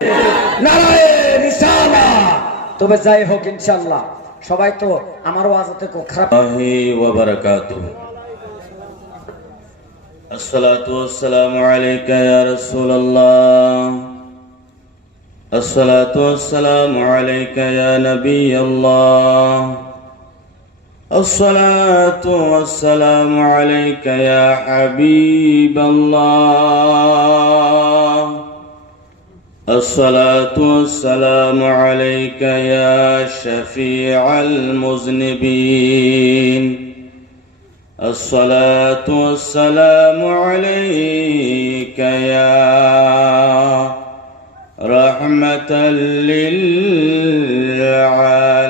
নারায়ে রিসালাত। তবে যাই হোক ইনশাআল্লাহ সবাই তো আমার ওয়াজতে খুব খারাপ ওয়া বারাকাতুহু। আসসালাতু ওয়াসসালামু আলাইকা ইয়া রাসূলুল্লাহ। আসসালাতু ওয়াসসালামু আলাইকা ইয়া নাবিয়াল্লাহ। আসসালাতু ওয়াসসালামু আলাইকা ইয়া হাবিবাল্লাহ। আসসালাতু ওয়াসসালামু আলাইকা ইয়া শাফিআল মুযনিবিন। আসসালাতু ওয়াসসালামু আলাইকা ইয়া রাহমাতাল লিল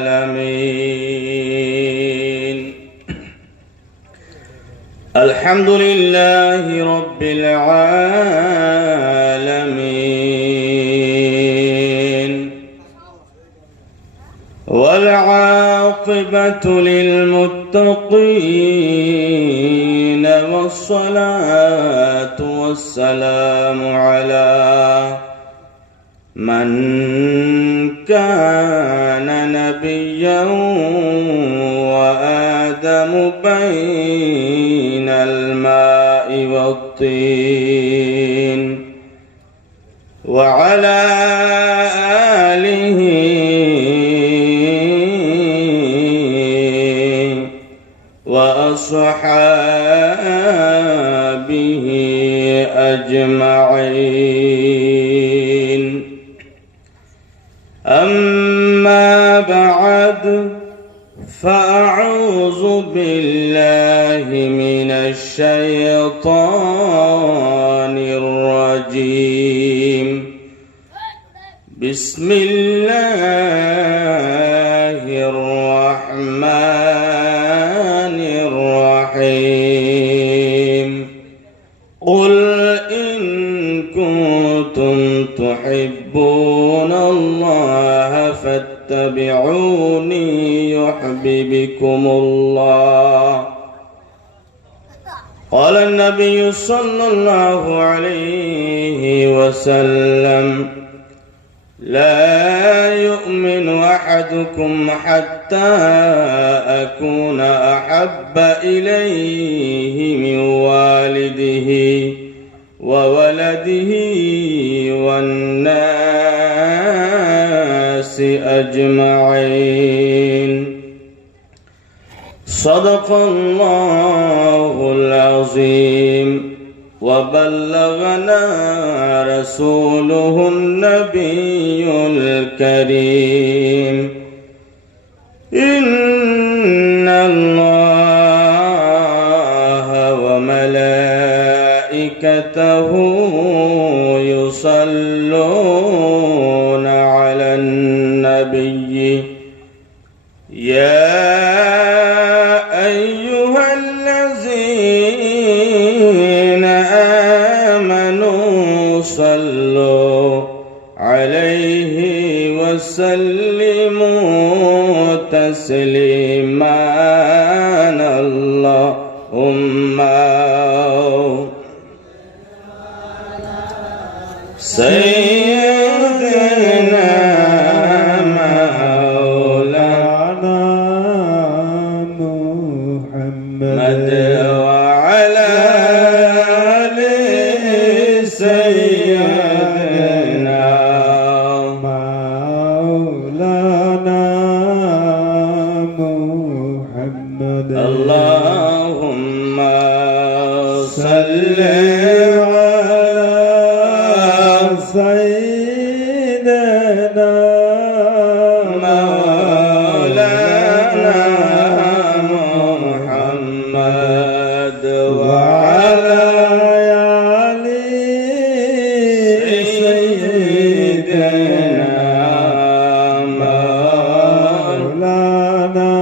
আলামিন। আলহামদুলিল্লাহি রাব্বিল আলামিন। ওয়াল আকিবাতু লিল মুত্তাকিন। ওয়াসসালাতু ওয়াসসালামু আলা মান কানা নাবিয়্যান ওয়া আদামু বাইনাল মা'i wat-tin ওয়া আলা আলিহি ওয়া আসহাবিহি আজমাইন। أما بعد فأعوذ بالله من الشيطان الرجيم. بسم الله الرحمن الرحيم. قل إن كنتم تحبون الله فاتبعوني يحببكم الله. قال النبي صلى الله عليه وسلم: لا يؤمن أحدكم حتى أكون أحب إليه من والده وولده والناس أجمعين. صدق الله العظيم وبلغنا رسوله النبي الكريم. إن الله وملائكته يصلون على النبي. يا أيها الذين آمنوا صلوا عليه وسلموا تسليما. اللهم سيدنا مولانا محمد وعلى آل سيدنا مولانا محمد. اللهم صل سيدنا مولانا محمد وعلى آل سيدنا مولانا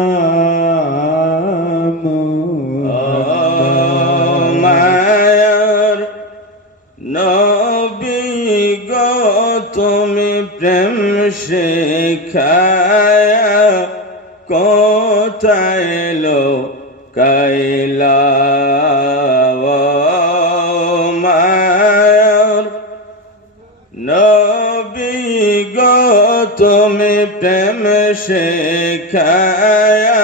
মায়ার নবী গো তুমি প্রেম শেখায়া কোথায় লো কাইলা। মায়ার নবী তুমি প্রেম শেখায়া।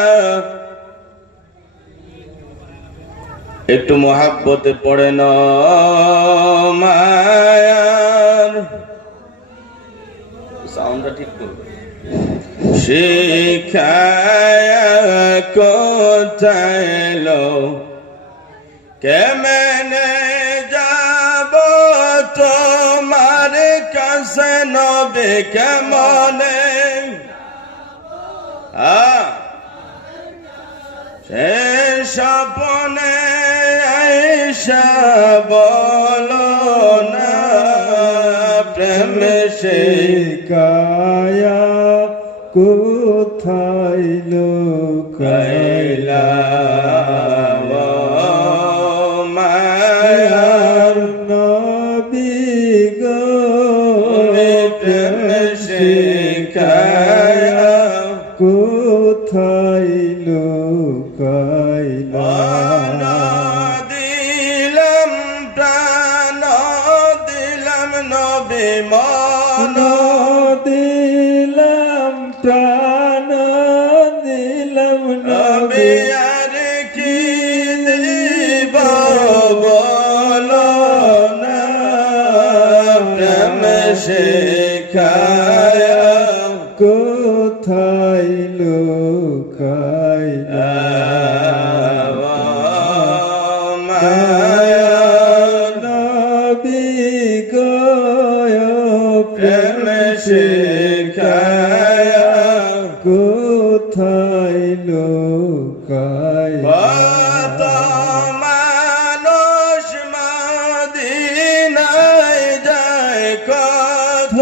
একটু মোহাব্বতে পড়ে ন মায়ার, সাউন্ডটা ঠিক করবে। শিখায়া কোথায় লো, কেমনে যাব তোমার কাছে নবে, কেমনে সে স্বপ্নে আইসা বলো না প্রেম শিখায়া কোথায় লুকাইলা মায়ার নবী গো, প্রেম শিখায়া কোথায় লুকাইলা। দিলাম প্রাণ দিলাম নবী মন দিলাম প্রাণ দিলাম নবী, নবী, আর কি দিব বলো না প্রেম শেখায়া কোথায় লুকাইলা। নবী গো, প্রেম শেখায়া কোথায় লুকাইলা। কত মানুষ মদিনায় যায়, কত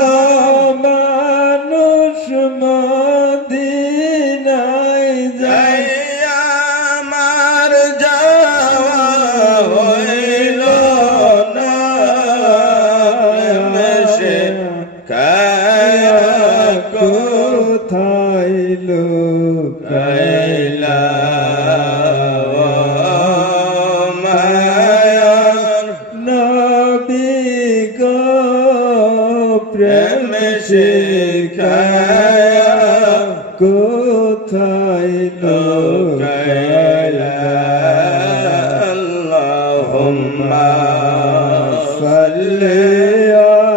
মানুষ মদিনায় যায়, যাই আমার যাওয়া হইল না প্রেম শেখায়া কোথায় লুকাইলা। মায়ার নবী গো, প্রেম প্রেম শেখায়া কোথায় লুকাইলা। আল্লাহুম্মা সাল্লি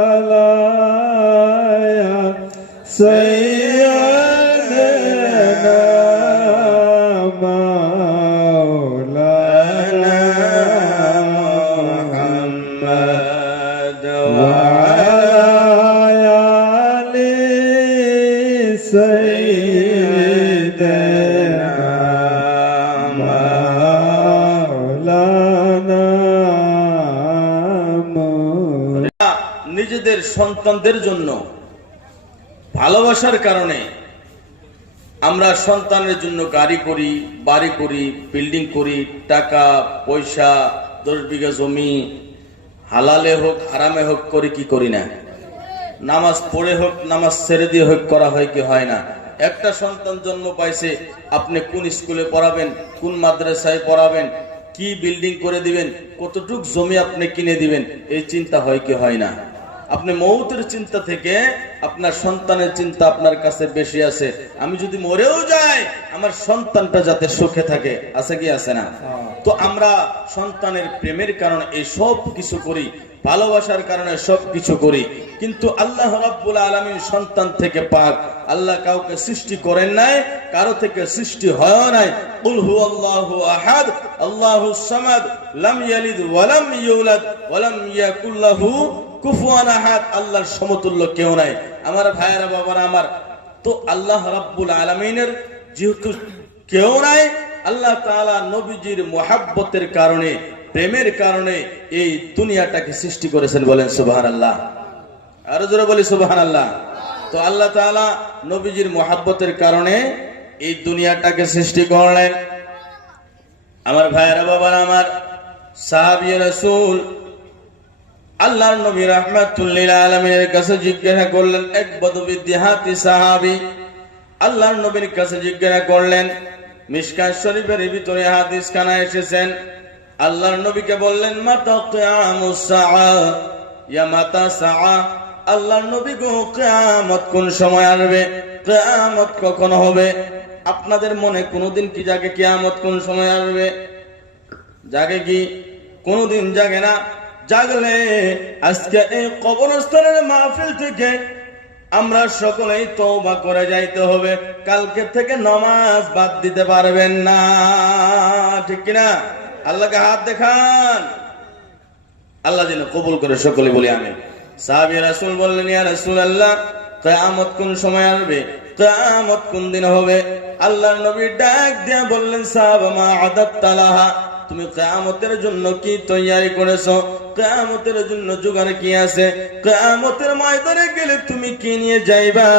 আলা সাইয়্যিদিনা মাওলানা মুহাম্মদ ওয়া আলা আলি সাইয়্যিদিনা মাওলানা নিজেদের সন্তানদের জন্য ভালোবাসার কারণে আমরা সন্তানের জন্য গাড়ি করি, বাড়ি করি, বিল্ডিং করি, টাকা পয়সা 10 বিঘা জমি হালালে হোক হারামে হোক করি কি করি না? নামাজ পড়ে হোক নামাজ ছেড়ে দিয়ে হোক করা হয় কি হয় না? একটা সন্তান জন্ম পাইছে, আপনি কোন স্কুলে পড়াবেন, কোন মাদ্রাসায় পড়াবেন, কি বিল্ডিং করে দিবেন, কতটুক জমি আপনি কিনে দিবেন, এই চিন্তা হয় কি হয় না? আপনি মৌতের চিন্তা থেকে আপনার সন্তানের চিন্তা আপনার কাছে বেশি আছে। আমি যদি মরেও যাই আমার সন্তানটা যাতে সুখে থাকে, আছে কি আছে না? তো আমরা সন্তানের প্রেমের কারণে এই সব কিছু করি, ভালোবাসার কারণে সব কিছু করি, কিন্তু আল্লাহ রাব্বুল আলামিন সন্তান থেকে পাক। আল্লাহ কাউকে সৃষ্টি করেন নাই, কারো থেকে সৃষ্টি হয় নাই। কুল হুয়াল্লাহু আহাদ আল্লাহুস সামাদ লাম ইয়ালিদ ওয়া লাম ইউলাদ ওয়া লাম ইয়াকুল লাহু কুফুয়ান আহাদ। আল্লাহর সমতুল্য কেউ নাই। আমার ভাইয়েরা বাবারা আমার, তো আল্লাহ রাব্বুল আলামিনের যেহেতু কেউ নাই, আল্লাহ তাআলা নবীজির মুহাব্বতের কারণে প্রেমের কারণে এই দুনিয়াটাকে সৃষ্টি করেছেন। বলেন সুবহানাল্লাহ, আরো জোরে বলি সুবহানাল্লাহ। তো আল্লাহ তাআলা নবীজির মুহাব্বতের কারণে এই দুনিয়াটাকে সৃষ্টি করলেন। আমার ভাইয়েরা বাবারা আমার, সাহাবী রাসূল আল্লাহর নবী রাহমাতুল লিল আলামিনের কাছে জিজ্ঞাসা করলেন, এক বদবী দেহাতি সাহাবী আল্লাহর নবীর কাছে জিজ্ঞাসা করলেন, মিশকাত শরীফের ভিতরে হাদিস খানা এসেছেন, আল্লাহর নবীকে বললেন, মাতা কিয়ামুস সাআ, ইয়া মাতা সাআ, আল্লাহর নবী গো, কিয়ামত কোন সময় আসবে, কিয়ামত কখন হবে? আপনাদের মনে কোনোদিন কি জাগে কিয়ামত কোন সময় আসবে? জাগে কি? কোনোদিন জাগে না। জাগলে আজকে এই কবরস্থানের মাহফিল থেকে আমরা সকলেই তওবা করে যাইতে হবে। কালকে থেকে নামাজ বাদ দিতে পারবেন না, ঠিক কিনা? আল্লাহকে হাত দেখান, আল্লাহ যেন কবুল করে, সকলে বলি আমিন। সাহাবী রাসূল বললেন, ইয়া রাসূলুল্লাহ, কিয়ামত কোন সময় আসবে, কিয়ামত কোন দিন হবে? আল্লাহর নবী ডাক দিয়ে বললেন, সাহাবা, মা আদাত্তা লাহা, তুমি কিয়ামতের জন্য কি তৈয়ারি করেছো? কিয়ামতের জন্য জোগাড় কি আছে? কিয়ামতের ময়দানে গেলে তুমি কি নিয়ে যাইবা?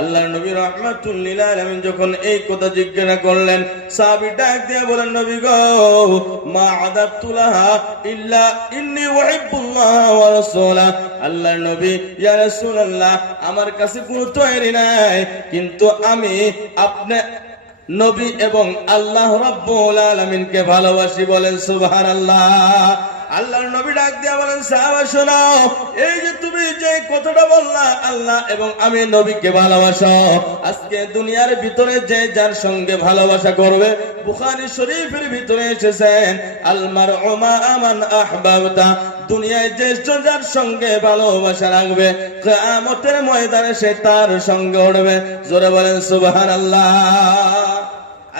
আল্লাহর নবী রাহমাতুল লিল আলামিন যখন এই কথা জিজ্ঞাসা করলেন, সাহাবী ডাক দিয়ে বলেন, নবী গো, মা আদাতু লাহা ইল্লা ইন্নী উহিব্বুল্লাহ ওয়া রাসূলা। আল্লাহর নবী, ইয়া রাসূলুল্লাহ, আমার কাছে কোনো তৈরি নাই, কিন্তু আমি আপনি নবী এবং আল্লাহ রাব্বুল আলামিনকে ভালোবাসি। বলেন সুবহানাল্লাহ। আল্লাহর নবী ডাক দিয়া বলেন, সাহাবা শোনো, এই যে তুমি যে কথাটা বললা, আল্লাহ এবং আমি নবীকে ভালোবাসো, আজকে দুনিয়ার ভিতরে যে যার সঙ্গে ভালোবাসা করবে, বুখারী শরীফের ভিতরে এসেছেন, আল মারউ মা মান আহবাবতা, দুনিয়ায় যে যার সঙ্গে ভালোবাসা রাখবে, কিয়ামতের ময়দানে সে তার সঙ্গে উঠবে। জোরে বলেন সুবহানাল্লাহ।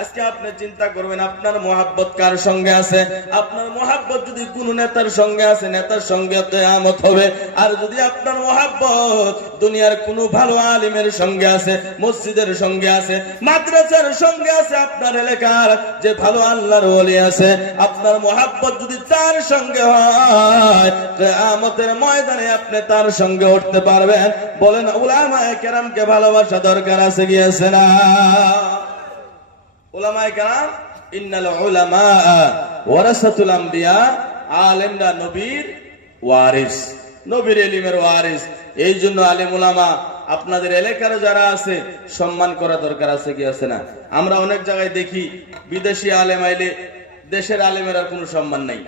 আজকে আপনি চিন্তা করবেন, আপনার মোহাব্বত কার সঙ্গে আছে? আপনার মোহাব্বত যদি কোন নেতার সঙ্গে আছে, নেতার সঙ্গে কিয়ামত হবে। আর যদি আপনার মোহাব্বত দুনিয়ার কোন ভালো আলিমের সঙ্গে আছে, মসজিদের সঙ্গে আছে, মাদ্রাসার সঙ্গে আছে, আপনার এলাকার যে ভালো আল্লাহর ওলি আছে, আপনার মোহাব্বত যদি তার সঙ্গে হয়, কিয়ামতের ময়দানে আপনি তার সঙ্গে উঠতে পারবেন। বলেন, উলামায়ে কেরামকে ভালোবাসা দরকার আছে কি আছে না? উলামায়ে কেরাম, ইন্নাল উলামা ওয়ারাসাতুল আম্বিয়া, আলেমরা নবীর ওয়ারিস, নবীর ইলমের ওয়ারিস। এই জন্য আলেম উলামা আপনাদের এলাকার যারা আছে সম্মান করা দরকার আছে কি আছে না? আমরা অনেক জায়গায় দেখি বিদেশি আলেম আইলে দেশের আলেমের আর কোনো সম্মান নাই।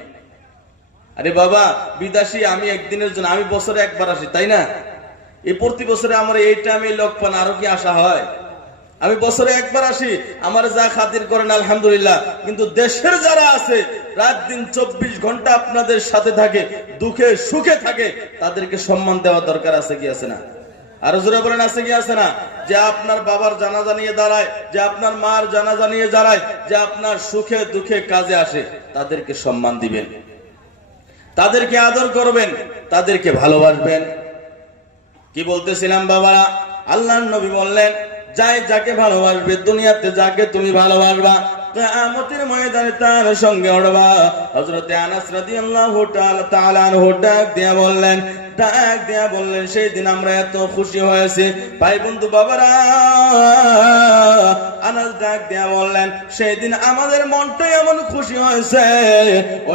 আরে বাবা, বিদেশি আমি একদিনের জন্য, আমি বছরে একবার আসি, তাই না? এই প্রতি বছরে আমার এই টাইমে লোক পান, আরো কি আসা হয়? আমি বছরে একবার আসি, আমার যা খাতির করেন আলহামদুলিল্লাহ। কিন্তু দেশের যারা আছে, রাত দিন 24 ঘন্টা আপনাদের সাথে থাকে, দুঃখে সুখে থাকে, তাদেরকে সম্মান দেওয়া দরকার আছে কি আছে না? আরো জোরে বলেন, আছে কি আছে না? যে আপনার বাবার জানাজা নিয়ে দাঁড়ায়, যে আপনার মার জানাজা নিয়ে দাঁড়ায়, যে আপনার সুখে দুঃখে কাজে আসে, তাদেরকে সম্মান দিবেন, তাদেরকে আদর করবেন, তাদেরকে ভালোবাসবেন। কি বলতেছিলাম বাবারা? আল্লাহর নবী বললেন, যাই যাকে ভালোবাসবে, দুনিয়াতে যাকে তুমি ভালোবাসবা, কিয়ামতের ময়দানে তার সঙ্গে উঠবা। হযরতে আনাস রাদিয়াল্লাহু তাআলা আনহু ডাক দিয়া বললেন, সেই দিন আমরা এত খুশি হয়েছি। ভাই বন্ধু বাবারা, আনাস ডাক দিয়া বললেন, সেই দিন আমাদের মনটাই এমন খুশি হয়েছে,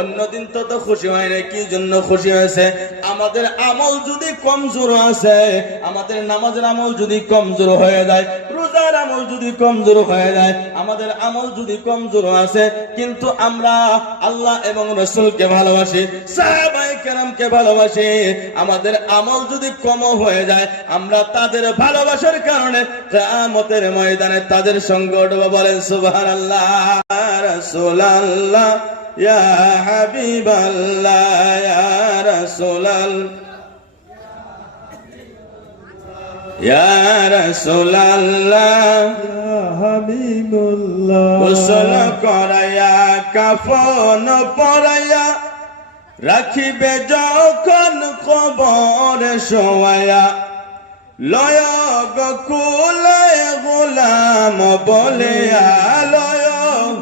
অন্যদিন তত খুশি হয় না। কি জন্য খুশি হয়েছে? আমাদের আমল যদি কমজোর আছে, আমাদের নামাজের আমল যদি কমজোর হয়ে যায়, রোজার আমল যদি কমজোর হয়ে যায়, আমাদের আমল যদি কমজোর আছে, কিন্তু আমরা আল্লাহ এবং রাসূলকে ভালোবাসি, সাহাবায়ে কেরামকে ভালোবাসি, আমাদের আমল যদি কম হয়ে যায়, আমরা তাদের ভালোবাসার কারণে কিয়ামতের ময়দানে তাদের সঙ্গে উঠব। বলেন সুবহানাল্লাহ। রাসূলুল্লাহ, ইয়া হাবিবাল্লাহ, ইয়া রাসূলুল্লাহ, ইয়া রাসূলুল্লাহ, ইয়া হাবিবুল্লাহ, গোসল করায়া কাফন পরায়া রাখিবে যখন কবরে শোয়া, লয় গকুলে গোলাম বলে লয়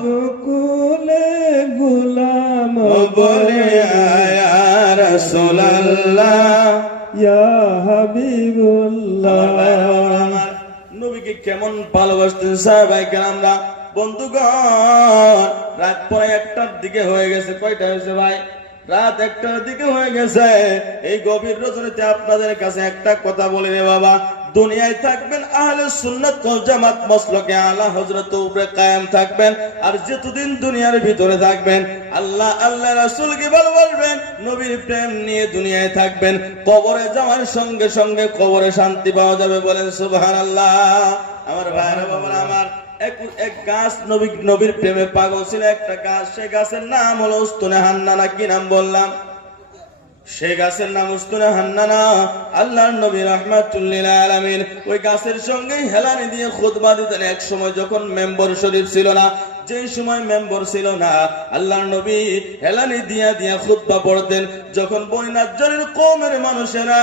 গোকুলে গোলাম বলে ইয়া রাসূলুল্লাহ, ইয়া হাবিবুল্লাহ। আমার নবীকে কেমন ভালোবাসতেন সাহাবায়ে কেরামরা। বন্ধুগণ, রাত প্রায় 1টার দিকে হয়ে গেছে। কয়টা হয়েছে ভাই? রাত 1টার দিকে হয়ে গেছে। এই গভীর রজনীতে আপনাদের কাছে একটা কথা বলি রে বাবা, দুনিয়ায় থাকবেন আহলে সুন্নাত ওয়াল জামাত মাসলাকে আলা হযরতের উপরে কায়েম থাকবেন। আর যতদিন দুনিয়ার ভিতরে থাকবেন আল্লাহ আল্লাহ রাসূলকে ভালোবাসবেন, নবীর প্রেম নিয়ে দুনিয়ায় থাকবেন, কবরে যাওয়ার সঙ্গে সঙ্গে কবরে শান্তি পাওয়া যাবে। বলেন সুবহানাল্লাহ। আমার ভাইরা বাবারা আমার, এক গাছ নবীর প্রেমে পাগল ছিল, একটা গাছ, সেই গাছের নাম হলো উস্তুনে হান্নানা। কি নাম বললাম? সেই গাছের নাম উস্তুনে হান্নানা। আল্লাহর নবী রাহমাতুল লিল আলামিন ওই গাছের সঙ্গে হেলানি দিয়ে খুতবা দিতেন। এক সময় যখন মেম্বর শরীফ ছিল না, যেই সময় মেম্বর ছিল না, আল্লাহর নবী হেলানি দিয়া দিয়া খুতবা পড়তেন। যখন বনি নাজ্জারের কওমের মানুষেরা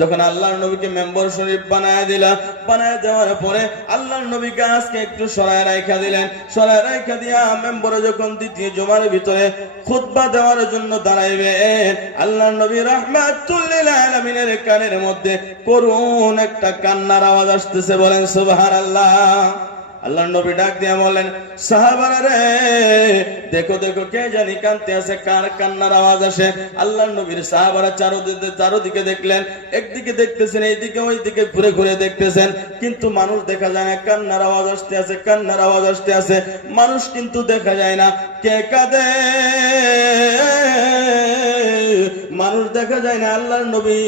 যখন আল্লাহর নবীকে মেম্বর শরীফ বানায় দিলা, বানায় দেওয়ার পরে আল্লাহর নবী গাছকে একটু সরায় রাখা দিলেন। সরায় রাখা দিয়া মেম্বরে যখন দ্বিতীয় জুমার ভিতরে খুতবা দেওয়ার জন্য দাঁড়াইবেন, আল্লাহর নবী রাহমাতুল লিল আলামিনের কানের মধ্যে করুণ একটা কান্নার আওয়াজ আসতেছে। বলেন সুবহানাল্লাহ। আল্লাহর নবী ডাক দিয়া বলেন, সাহাবারা রে, দেখো দেখো কে জানি কাঁদতে আছে, কার কান্নার আওয়াজ আসে? আল্লাহর নবীর সাহাবারা চারদিকে দেখলেন, একদিকে দেখতেছেন, এইদিকে ওইদিকে ঘুরে ঘুরে দেখতেছেন, কিন্তু মানুষ দেখা যায় না। কান্নার আওয়াজ আসতে আছে, কান্নার আওয়াজ আসতে আছে, মানুষ কিন্তু দেখা যায় না। কে কাঁদে? মানুষ দেখা যায় না। আল্লাহর নবী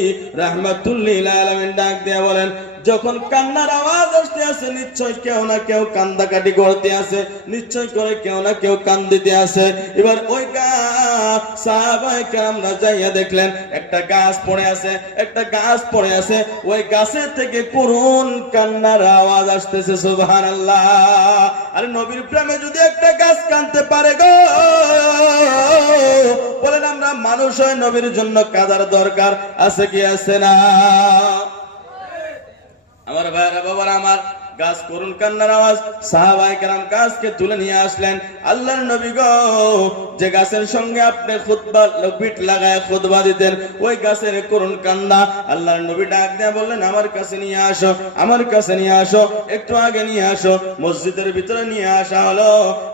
রাহমাতুল লিল আলামিন ডাক দিয়া বলেন, যখন কান্নার আওয়াজ আসতে আছে, নিশ্চয় কেউ না কেউ কান্দাকাটি করতে আছে, নিশ্চয় করে কেউ না কেউ কান্দিতে আছে। এবার ওই সাহাবায়ে কেরামরা যাইয়া দেখলেন একটা গাছ পড়ে আছে, একটা গাছ পড়ে আছে, ওই গাছের থেকে করুণ কান্নার আওয়াজ আসতেছে। সুবহানাল্লাহ। আরে নবীর প্রেমে যদি একটা গাছ কাঁদতে পারে গো, বলেন আমরা মানুষ হয়ে নবীর জন্য কাঁদার দরকার আছে কি আছে না? আমার ভাইরা বাবারা আমার, গাছ করুণ কান্নার আওয়াজ, সাহাবায়ে কেরাম গাছকে তুলে নিয়ে আসলেন। আল্লাহর নবী গো, যে গাছের সঙ্গে আপনি খুতবা লপিট লাগায় খুতবা দিতেন, ওই গাছের করুণ কান্না আল্লাহর নবী ডাক দিয়ে বললেন, আমার কাছে নিয়ে আসো, আমার কাছে নিয়ে আসো, একটু আগে নিয়ে আসো। মসজিদের ভিতরে নিয়ে আসা হলো।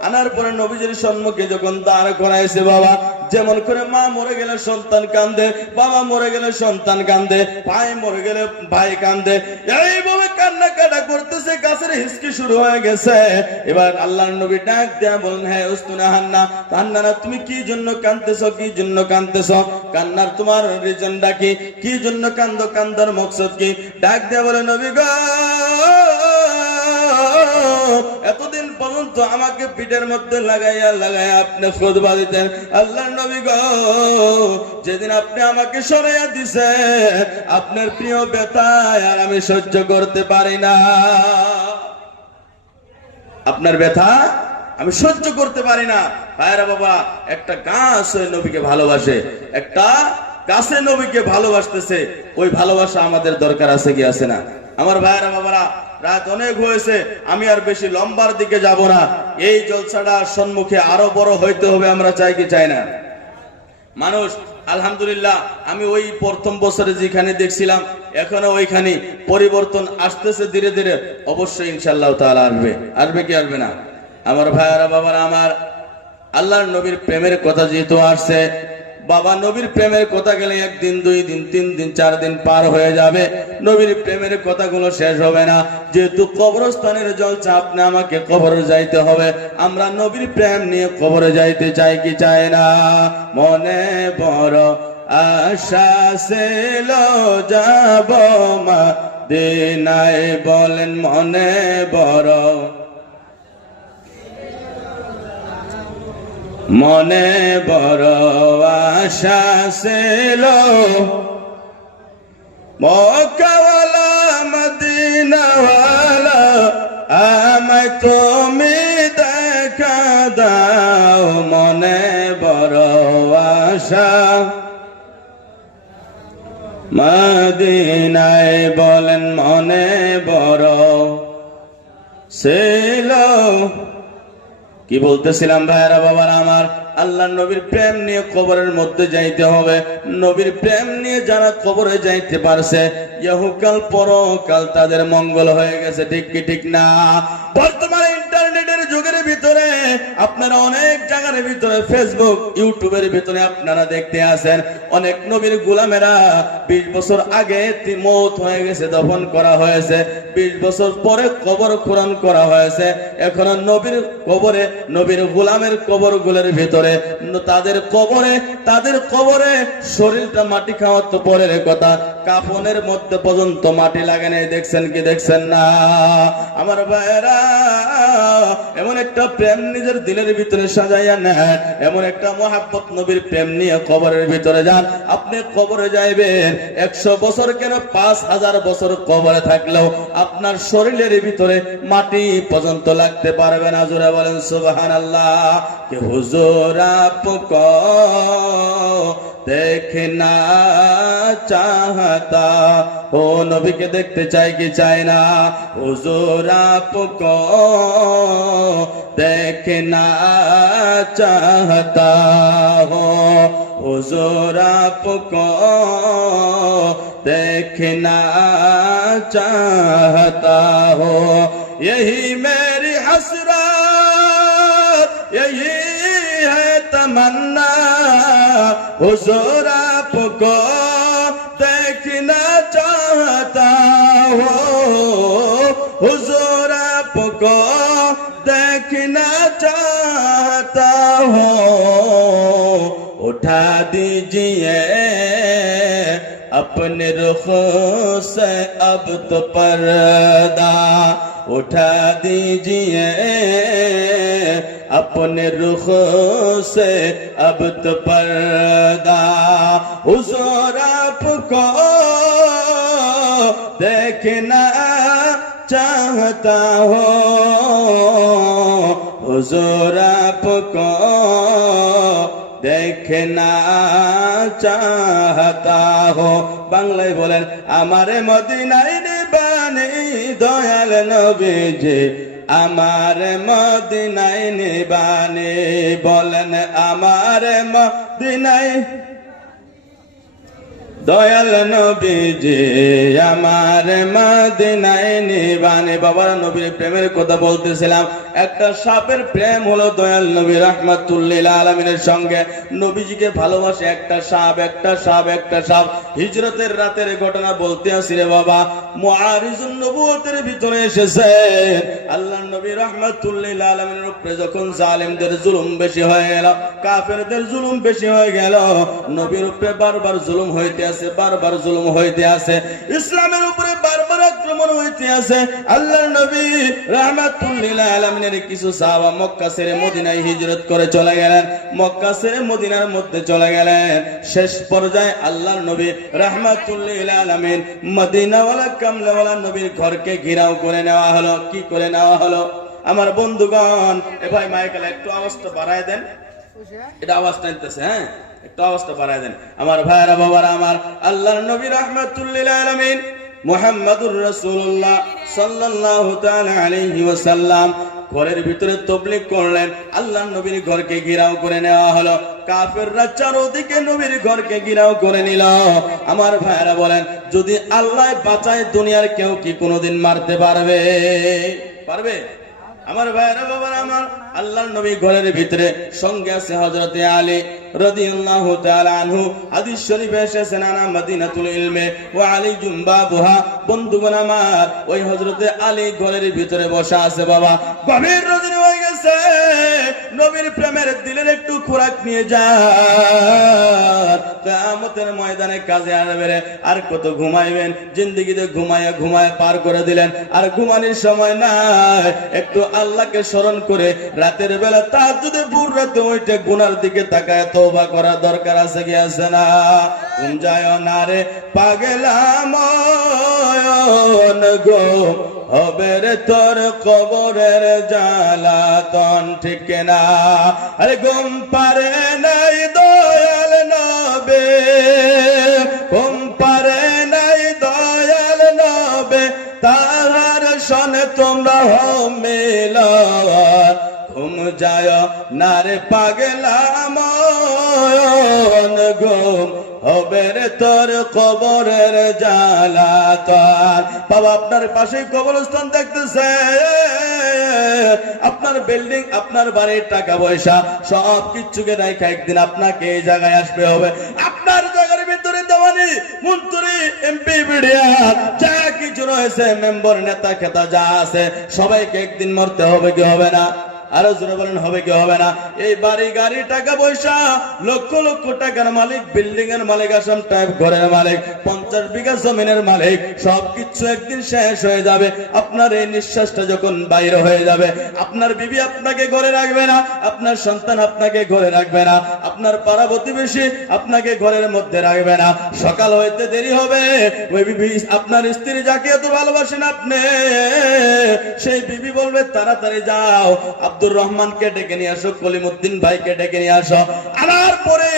আনার পরে নবীজির সম্মুখে যখন দাঁড় করাইছে, বাবা যেমন করে মা মরে গেলে সন্তান কান্দে, বাবা মরে গেলে সন্তান কান্দে, ভাই মরে গেলে ভাই কান্দে, এইভাবে কান্না কাটা করতেছে। গাছের হিসকি শুরু হয়ে গেছে। এবার আল্লাহর নবী ডাক দেয়া বলেন, হ্যাঁ উস্তুনে হান্নানা, তুমি কি জন্য কাঁদতেছো? কি জন্য কাঁদতেছো? কান্নার তোমার রিজনটা কি? কি জন্য কান্দো? কান্দার মকসদ কি? ডাক দেয়া বলে, নবী গো, এতদিন পর্যন্ত আমাকে পিঠের মধ্যে লাগাইয়া লাগাইয়া আপনি খুতবা দিতেন। আল্লাহর নবী গো, যেদিন আপনি আমাকে সরাইয়া দিছেন, আপনার প্রিয় ব্যথায় আর আমি সহ্য করতে পারি না। আপনার ব্যথা আমি সহ্য করতে পারি না। ভাইরা বাবা, একটা গাছ ওই নবীকে ভালোবাসে, একটা গাছে নবীকে ভালোবাসতেছে, ওই ভালোবাসা আমাদের দরকার আছে কি আছে না? আমার ভাইরা বাবারা, রাত অনেক হয়েছে, আমি আর বেশি লম্বার দিকে যাব না। এই জলসাটা সম্মুখে আরো বড় হইতে হবে, আমরা চাই কি চাই না? মানুষ আলহামদুলিল্লাহ, আমি ওই প্রথম বছরে যেখানে দেখছিলাম, এখনো ওইখানে পরিবর্তন আসতেছে ধীরে ধীরে। অবশ্যই ইনশাআল্লাহ তাআলা আসবে, আসবে কি আসবে না? আমার ভাইয়ারা বাবারা আমার, আল্লাহর নবীর প্রেমের কথা যেহেতু আসছে, বাবা নবীর প্রেমের কথা গেলে একদিন, 2 দিন, 3 দিন, 4 দিন পার হয়ে যাবে, নবীর প্রেমের কথাগুলো শেষ হবে না। যেহেতু কবরস্থানের জলসা, আপনি আমাকে কবরে যাইতে হবে। আমরা নবীর প্রেম নিয়ে কবরে যাইতে চাই কি চাই না? মনে বড় আশা ছিল যাব মদিনায়, বলেন মনে বড়, মনে বড় আশা ছিল মক্কাওয়ালা মদিনাওয়ালা, আমায় তুমি দেখা দাও, মনে বড় আশা মদিনায়, বলেন মনে বড় ছিল। কি বলতেছিলাম ভাইরা বাবার আমার, আল্লাহ নবীর প্রেম নিয়ে কবরের মধ্যে যাইতে হবে। নবীর প্রেম নিয়ে যারা কবরে যাইতে পারছে, ইহকাল পরকাল তাদের মঙ্গল হয়ে গেছে। ঠিক কি ঠিক না? বর্তমানে ইন্টারনেটের যুগের ভিতরে আপনারা অনেক জায়গার ভিতরে ফেসবুক ইউটিউবের ভিতরে আপনারা দেখতে আছেন অনেক নবীর গোলামেরা 20 বছর আগে মওত হয়ে গেছে, দফন করা হয়েছে, 20 বছর পরে কবর খনন করা হয়েছে। এখনো নবীর কবরে, নবীর গোলামের কবরগুলোর ভিতরে, তাদের কবরে শরীরটা মাটি খাওয়ার তো পরের কথা, কাফনের মধ্যে পর্যন্ত মাটি লাগে নাই। দেখছেন কি দেখছেন না আমার ভাইরা? এমন একটা প্রেম নিজের দিলের ভিতরে সাজাইয়া নেন, এমন একটা মহাব্বত নবীর প্রেম নিয়ে কবরের ভিতরে যান। আপনি কবরে যাইবেন 100 বছর কেন 5000 বছর কবরে থাকলেও আপনার শরীরের ভিতরে মাটি পর্যন্ত লাগতে পারবে না। জোরে বলেন সুবহানাল্লাহ। কে হুজুর আপকো देखना चाहता हो, नबी के देखते चाहे कि चाहे ना, हुजूर आपको देखना चाहता हो, हुजूर आपको देखना चाहता हो, यही मेरी हसरत, यही है तमन्ना, हुजूर आपको देखना चाहता हो, हुजूर आपको देखना चाहता हो, उठा दीजिए अपने रुख से अब तो पर्दा, उठा दीजिए अपने रुख से अब तो पर्दा, हुजूर आपको देखना चाहता हो, हुजूर आपको देखना चाहता हो। বাংলায় বলেন, আমারে মদিনায় নিবানি দয়াল নবীজি, আমার মদিনায় নিবানি, বলেন আমার মদিনায় দয়াল নবীজি, আমার মদিনায় নিবানি। বাবার নবীর প্রেমের কথা বলতেছিলাম। একটা সাপের প্রেম হলো দয়াল নবী রাহমাতুল্লিল আলামিনের সঙ্গে। নবীজিকে ভালোবাসে একটা সাপ, একটা সাপ, একটা সাপ। হিজরতের রাতের ঘটনা বলতে আসি রে বাবা। মুআরিজুন নবুয়তের ভিতরে এসেছে আল্লাহর নবী রাহমাতুল্লিল আলামিনের উপরে যখন জালেমদের জুলুম বেশি হয়ে গেল, কাফেরদের জুলুম বেশি হয়ে গেল, নবীর উপরে বারবার জুলুম হইতে আছে, বারবার জুলুম হইতে আছে, ইসলামের উপরে বারবার আক্রমণ হইতে আছে। আল্লাহর নবী রাহমাতুল্লিল আলামিনের কিছু সাহাবা মক্কা ছেড়ে মদিনায় হিজরত করে চলে গেলেন, মক্কা ছেড়ে মদিনার মধ্যে চলে গেলেন। শেষ পর্যায়ে আল্লাহর নবী রাহমাতুল্লিল আলামিন মদিনাওয়ালা কামলাওয়ালা নবীর ঘরকে ঘেরাও করে নেওয়া হলো। কি করে নেওয়া হলো আমার বন্ধুগণ? এ ভাই মাইকেল একটু আওয়াজটা বাড়ায় দেন, এটা আওয়াজটা নিতেছে, হ্যাঁ একটু আওয়াজটা বাড়ায় দেন আমার ভাইরা বাবারা আমার। আল্লাহর নবী রাহমাতুল্লিল আলামিন মুহাম্মাদুর রাসূলুল্লাহ সাল্লাল্লাহু তাআলা আলাইহি ওয়াসাল্লাম ঘরের ভিতরে তাবলীগ করলেন। আল্লাহর নবীর ঘরকে ঘেরাও করে নেওয়া হলো। কাফেররা চারদিকে নবীর ঘরকে ঘেরাও করে নিল। আমার ভাইরা বলেন, যদি আল্লাহ বাঁচায় দুনিয়ার কেউ কি কোনোদিন মারতে পারবে? পারবে? আমার ভাইরা বাবারা আমার, আল্লাহর নবী ঘরের ভিতরে, সঙ্গে আছে হযরতে আলী রাদিয়াল্লাহু তাআলা আনহু। হাদিস শরীফে এসেছে, নানা মদিনাতুল ইলমে ওয়া আলী জুমবাবুহা। বন্ধুগণ আমার, ওই হযরতে আলী ঘরের ভিতরে বসা আছে বাবা। গভীর রজনী হয়ে গেছে, নবীর প্রেমের দিলের একটু খোরাক নিয়ে যান, কিয়ামতের ময়দানে কাজে আসবে। আর কত ঘুমাইবেন? জিন্দেগিতে ঘুমায়া ঘুমায়া পার করে দিলেন, আর ঘুমানোর সময় নাই। একটু আল্লাহকে স্মরণ করে রাতের বেলা তাহাজ্জুদে ভোর রাতে ওইটা গুনার দিকে তাকায় তওবা করা দরকার আছে কি আছে না? ঘুম যায় না রে পাগলা ময়ন গো, হবে রে তোর কবরের জ্বালাতন, ঠিক না? আরে ঘুম পারে নাই দয়াল নবে, ঘুম পারে নাই দয়াল নবে, তাহার সনে তোমরা মিলন। ঘুম যায় না রে পাগলা ময়ন, ঘুম হবে রে তোর কবরের জ্বালাতন। বাবা আপনার পাশে কবরস্থান দেখতেছে, আপনার বিল্ডিং, আপনার বাড়ির টাকা পয়সা সব কিছুকে রাখা একদিন আপনাকে এই জায়গায় আসবে হবে। আপনার জায়গার ভিতরে দেওয়ানি মন্ত্রী এমপি বিডিআর যা কিছু রয়েছে, মেম্বার নেতা খেতা যা আছে, সবাইকে একদিন মরতে হবে কি হবে না? আরো জোরে বলেন হবে কি হবে না? এই বাড়ি গাড়ি টাকা পয়সা লক্ষ লক্ষ টাকার মালিক, বিল্ডিং এর মালিক, আসাম টাইপ ঘরের মালিক, 50 বিঘা জমিনের মালিক, সবকিছু একদিন শেষ হয়ে যাবে। আপনার এই নিঃশ্বাসটা যখন বাইরে হয়ে যাবে, আপনার বিবি আপনাকে ঘরে রাখবে না, আপনার সন্তান আপনাকে ঘরে রাখবে না, আপনার পাড়া প্রতিবেশী আপনাকে ঘরের মধ্যে রাখবে না। সকাল হইতে দেরি হবে, ওই বিবি, আপনার স্ত্রী যাকে এত ভালোবাসেন আপনি, সেই বিবি বলবে তাড়াতাড়ি যাও আব্দুর রহমানকে ডেকে নিয়ে আসো, কলিমুদ্দিন ভাইকে ডেকে নিয়ে আসো, আনার পরে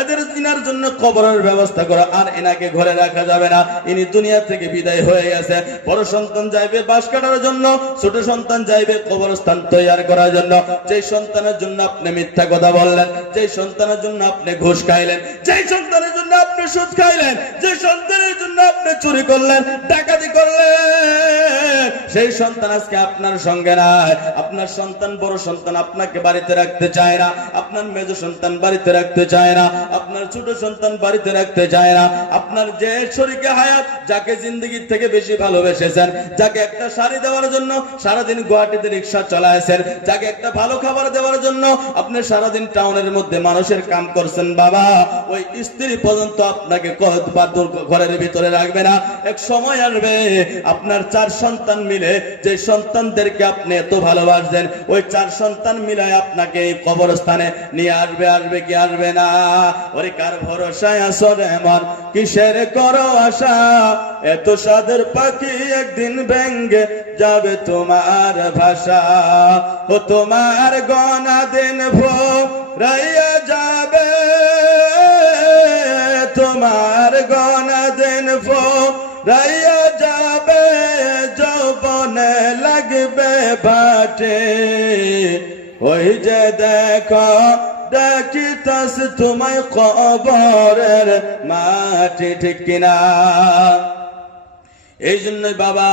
এদের ইনার জন্য কবরের ব্যবস্থা করো। আর এনাকে ঘরে রাখা যাবে না, ইনি দুনিয়া থেকে বিদায় হয়ে গেছে। বড় সন্তান যাইবে বাঁশ কাটার জন্য, ছোট সন্তান যাইবে কবরস্থান তৈরি করার জন্য। যেই সন্তানের জন্য আপনি মিথ্যা কথা বললেন, যেই সন্তানের জন্য আপনি ঘুষ খাইলেন, যেই সন্তানের জন্য আপনি সুদ খাইলেন, যে সন্তানের জন্য আপনি চুরি করলেন, ডাকাতি করলেন, সেই সন্তান আজকে আপনার সঙ্গে নাই। আপনার সন্তান, বড় সন্তান আপনাকে বাড়িতে রাখতে চায় না, আপনার মেজ সন্তান বাড়িতে রাখতে চায় না, আপনার ছোট সন্তান বাড়িতে রাখতে চায় না। আপনার যে শরীকে হায়াত, যাকে জিন্দগি থেকে বেশি ভালোবেসেছেন, যাকে একটা শাড়ি দেওয়ার জন্য সারাদিন গুয়াহাটিতে রিক্সা চালাইছেন, যাকে একটা ভালো খাবার দেওয়ার জন্য আপনি সারাদিন টাউনের মধ্যে মানুষের কাম করছেন, বাবা ওই স্ত্রী পর্যন্ত আপনাকে ঘরের ভিতরে রাখবে না। এক সময় আসবে আপনার 4 সন্তান মিলে, যে সন্তানদেরকে আপনি এত ভালোবাসেন, ওই 4 সন্তান মিলায় আপনাকে এই কবরস্থানে নিয়ে আসবে। আসবে কি আসবে না? ওরে কার ভরসায় আসো রে মন, কিসের করো আশা, এত সাদের পাখি একদিন ভেঙ্গে যাবে তোমার ভাষা। ও তোমার গনা দিন ভরাইয়া যাবে, তোমার গনা দিন ভরাইয়া যাবে, যৌবনে লাগবে ভাটে। ওই যে দেখো ডাকিতাস তোমায় কবরের মাটি, ঠিক কিনা? এই জন্যই বাবা,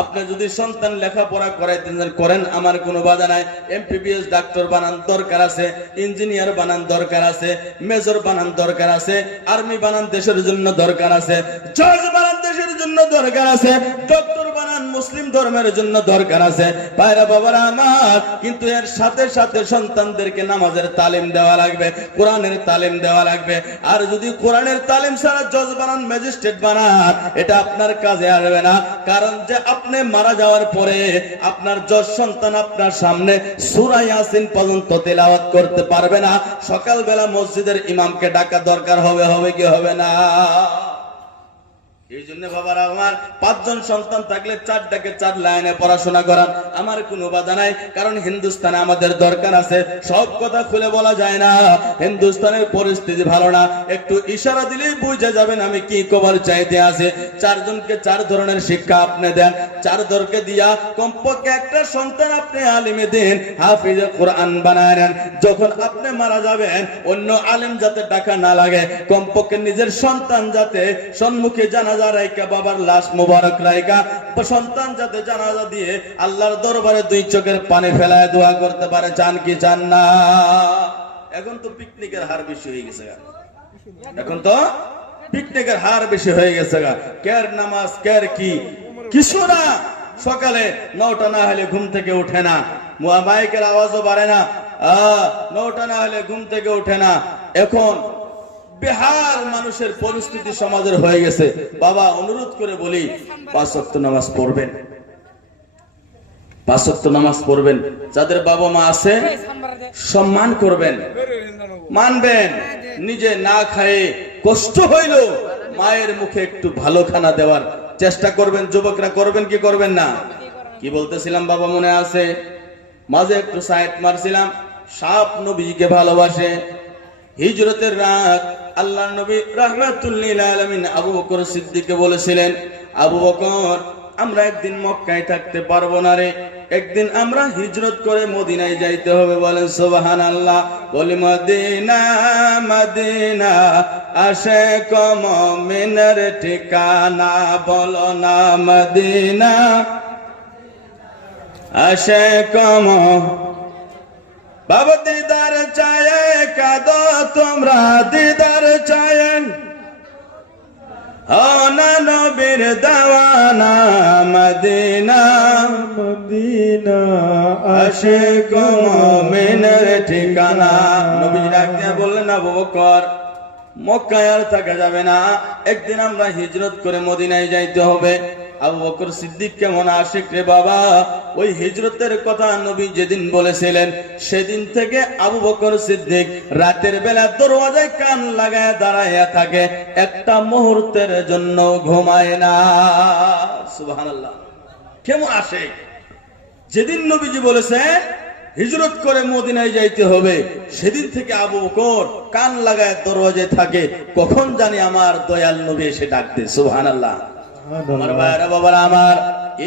আপনি যদি সন্তান লেখাপড়া করাইতে করেন, আমার কোনো বাধা নাই। এমবিবিএস ডাক্তার বানান দরকার আছে, ইঞ্জিনিয়ার বানান দরকার আছে, মেজর বানান দরকার আছে, আর্মি বানান দেশের জন্য দরকার আছে, জজ বানান দেশের জন্য দরকার আছে, ডক্টর বানান মুসলিম ধর্মের জন্য দরকার আছে। ভাইরা বাবারা আমার, কিন্তু এর সাথে সাথে সন্তানদেরকে নামাজের তালিম দেওয়া লাগবে, কোরআনের তালিম দেওয়া লাগবে। আর যদি কোরআনের তালিম ছাড়া জজ বানান, ম্যাজিস্ট্রেট বানান, এটা আপনার কাজে আসবে না। কারণ যে আপনি মারা যাওয়ার পরে আপনার জজ সন্তান আপনার সামনে সূরা ইয়াসিন পর্যন্ত তেলাওয়াত করতে পারবে না। সকালবেলা মসজিদের ইমামকে ডাকা দরকার হবে, হবে কি হবে না? এই জন্য বাবারা আমার, 5 জন সন্তান থাকলে 4টাকে 4 লাইনে পড়াশোনা করান, আমার কোনো বাধা নাই। কারণ হিন্দুস্তানে আমাদের দরকার আছে, সব কথা খুলে বলা যায় না। হিন্দুস্তানের পরিস্থিতি ভালো না, একটু ইশারা দিলেই বুঝে যাবেন আমি কি খবর চাইতে আছে। 4 জনকে 4 ধরনের শিক্ষা আপনি দেন, 4 দরকে দিয়া কমপক্ষে একটা সন্তান আপনি আলিমে দিন, হাফিজে কোরআন বানায় নেন। যখন আপনি মারা যাবেন, অন্য আলেম যাতে ডাকা না লাগে, কমপক্ষে নিজের সন্তান যাতে সম্মুখে জানাজা রাইকা, বাবার লাশ মুবারক রাইকা, সন্তান যাতে জানাজা দিয়ে আল্লাহর দরবারে 2 চোখের পানি ফেলায় দোয়া করতে পারে। চান কি চান না? এখন তো পিকনিকের হার বেশি হয়ে গেছে, এখন তো পিকনিকের হার বেশি হয়ে গেছে। কের নামাজ কের কি কিছু না, সকালে 9টা না হলে ঘুম থেকে উঠে না, মাইকের আওয়াজও বাড়ে না, 9টা না হলে ঘুম থেকে উঠে না। এখন বেহাল মানুষের পরিস্থিতি সমাজের হয়ে গেছে। বাবা অনুরোধ করে বলি, 5 ওয়াক্ত নামাজ পড়বেন, 5 ওয়াক্ত নামাজ পড়বেন। যাদের বাবা মা আছে সম্মান করবেন, মানবেন। নিজে না খায়ে কষ্ট হইল মায়ের মুখে একটু ভালো খানা দেওয়ার চেষ্টা করবেন। যুবকরা করবেন কি করবেন না? কি বলতেছিলাম বাবা মনে আছে? মাঝে একটু সাইড মারছিলাম, সাপ নবীকে ভালোবাসে। হিজরতের রাত আল্লাহর নবী রাহমাতুল লিল আলামিন আবু বকর সিদ্দিককে বলেছিলেন, আবু বকর আমরা একদিন মক্কায় থাকতে পারবো না রে, একদিন আমরা হিজরত করে মদিনায় যাইতে হবে। বলেন সুবহানাল্লাহ। বলি মদিনা মদিনা আশিক মুমিনের ঠিকানা, বলো না মদিনা আশিক বাবা দিদার চায়ে কাঁদো তোমরা, দিদার চায়ে না নবীর দেওয়ানা মদিনা মদিনা আশিক মুমিনের ঠিকানা। নবীজি ডাক দিয়ে বললেন, আবু বকর মক্কায় আর থাকা যাবে না, একদিন আমরা হিজরত করে মদিনায় যাইতে হবে। আবু বকর সিদ্দিক কেমন আশিক রে বাবা, ওই হিজরতের কথা নবী যেদিন বলেছিলেন সেদিন থেকে আবু বকর সিদ্দিক রাতের বেলা দরওয়াজায় কান লাগায় দাঁড়াইয়া থাকে, একটা মুহূর্তের জন্য ঘুমায় না। সুবহানাল্লাহ, কেমন আশিক। যেদিন নবীজি বলেছে হিজরত করে মদিনায় যাইতে হবে, সেদিন থেকে আবু বকর কান লাগায় দরওয়াজায় থাকে, কখন জানি আমার দয়াল নবী এসে ডাকতে। সুবহানাল্লাহ। আমার ভাইরা বাবারা আমার,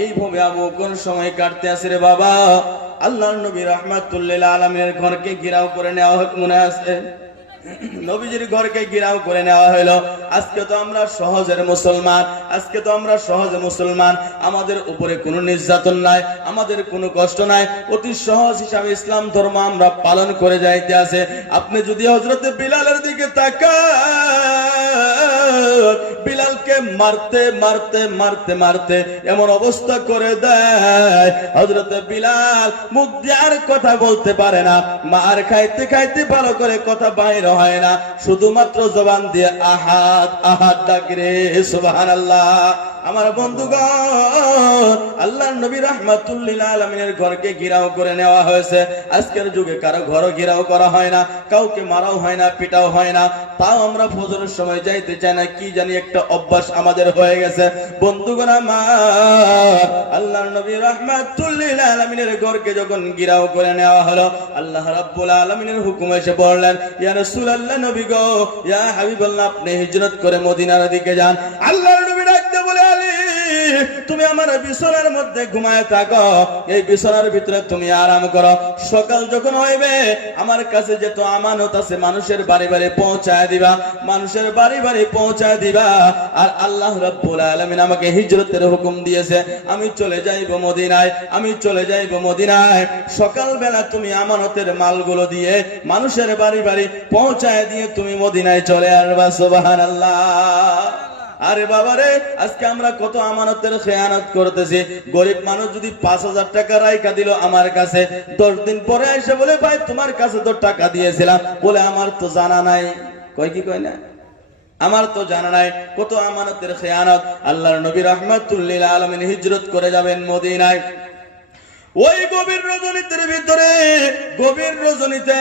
এইভাবে আবু বকর সময় কাটতে আসে রে বাবা। আল্লাহর নবী রাহমাতুল্লিল আলামিনের ঘরকে ঘেরাও করে নেওয়া হোক, মনে আছে নবীজির ঘরকে ঘেরাও করে নেওয়া হলো। আজকে তো আমরা সহজের মুসলমান, আজকে তো আমরা সহজে মুসলমান, আমাদের উপরে কোনো নির্যাতন নাই, আমাদের কোনো কষ্ট নাই, অতি সহজ হিসাবে ইসলাম ধর্ম আমরা পালন করে যাইতে আছে। আপনি যদি হযরতে বিলালের দিকে তাকান, বিলালকে মারতে মারতে মারতে মারতে এমন অবস্থা করে দেয়, হযরতে বিলাল মুখ দিয়ে আর কথা বলতে পারে না, মার খাইতে খাইতে ভালো করে কথা বাইরে হয় না, শুধুমাত্র জবান দিয়ে আহাদ আহাদ ডাকে রে। সুবহানাল্লাহ। আমার বন্ধুগণ, আল্লাহর নবী রাহমাতুল্লিল আলামিনের ঘরকে ঘেরাও করে নেওয়া হয়েছে। আজকের যুগে কারো ঘর ঘেরাও করা হয় না, কাউকে মারাও হয় না, পিটাও হয় না, তাও আমরা ফজরের সময় যাইতে চাই না, কি জানি একটা অভ্যাস আমাদের হয়ে গেছে। বন্ধুগণ আমার, আল্লাহর নবী রাহমাতুল্লিল আলামিনের ঘরকে যখন ঘেরাও করে নেওয়া হলো, আল্লাহ রাব্বুল আলামিনের হুকুম এসে পড়লেন, ইয়া রাসূলুল্লাহ, নবী গো, ইয়া হাবিবাল্লাহ, আপনি হিজরত করে মদিনার দিকে যান। আল্লাহর নবী ডাকতে বলে, আলী তুমি আমার বিছানার মধ্যে ঘুমায় থাকো, এই বিছানার ভিতরে তুমি আরাম করো, সকাল যখন হইবে আমার কাছে যত আমানত আছে মানুষের বাড়ি বাড়ি পৌঁছায় দিবা, মানুষের বাড়ি বাড়ি পৌঁছায় দিবা। আর আল্লাহ রাব্বুল আলামিন আমাকে হিজরতের হুকুম দিয়েছে, আমি চলে যাইব মদিনায়, আমি চলে যাইব মদিনায়। সকালবেলা তুমি আমানতের মালগুলো দিয়ে মানুষের বাড়ি বাড়ি পৌঁছায় দিয়ে তুমি মদিনায় চলে আসবা। সুবহানাল্লাহ। আরে বাবারে, আজকে আমরা কত আমানতের খেয়ানত করতেছি। গরিব মানুষ যদি 5,000 টাকা রাইখা দিল আমার কাছে, 10 দিন পরে এসে বলে, ভাই তোমার কাছে তো টাকা দিয়েছিলাম, বলে আমার তো জানা নাই। কয় কি কয় না, আমার তো জানা নাই। কত আমানতের খেয়ানত। আল্লাহর নবী রাহমাতুল্লিল আলামিন হিজরত করে যাবেন মদিনায়। ওই গভীর রজনীর ভিতরে, গভীর রজনীতে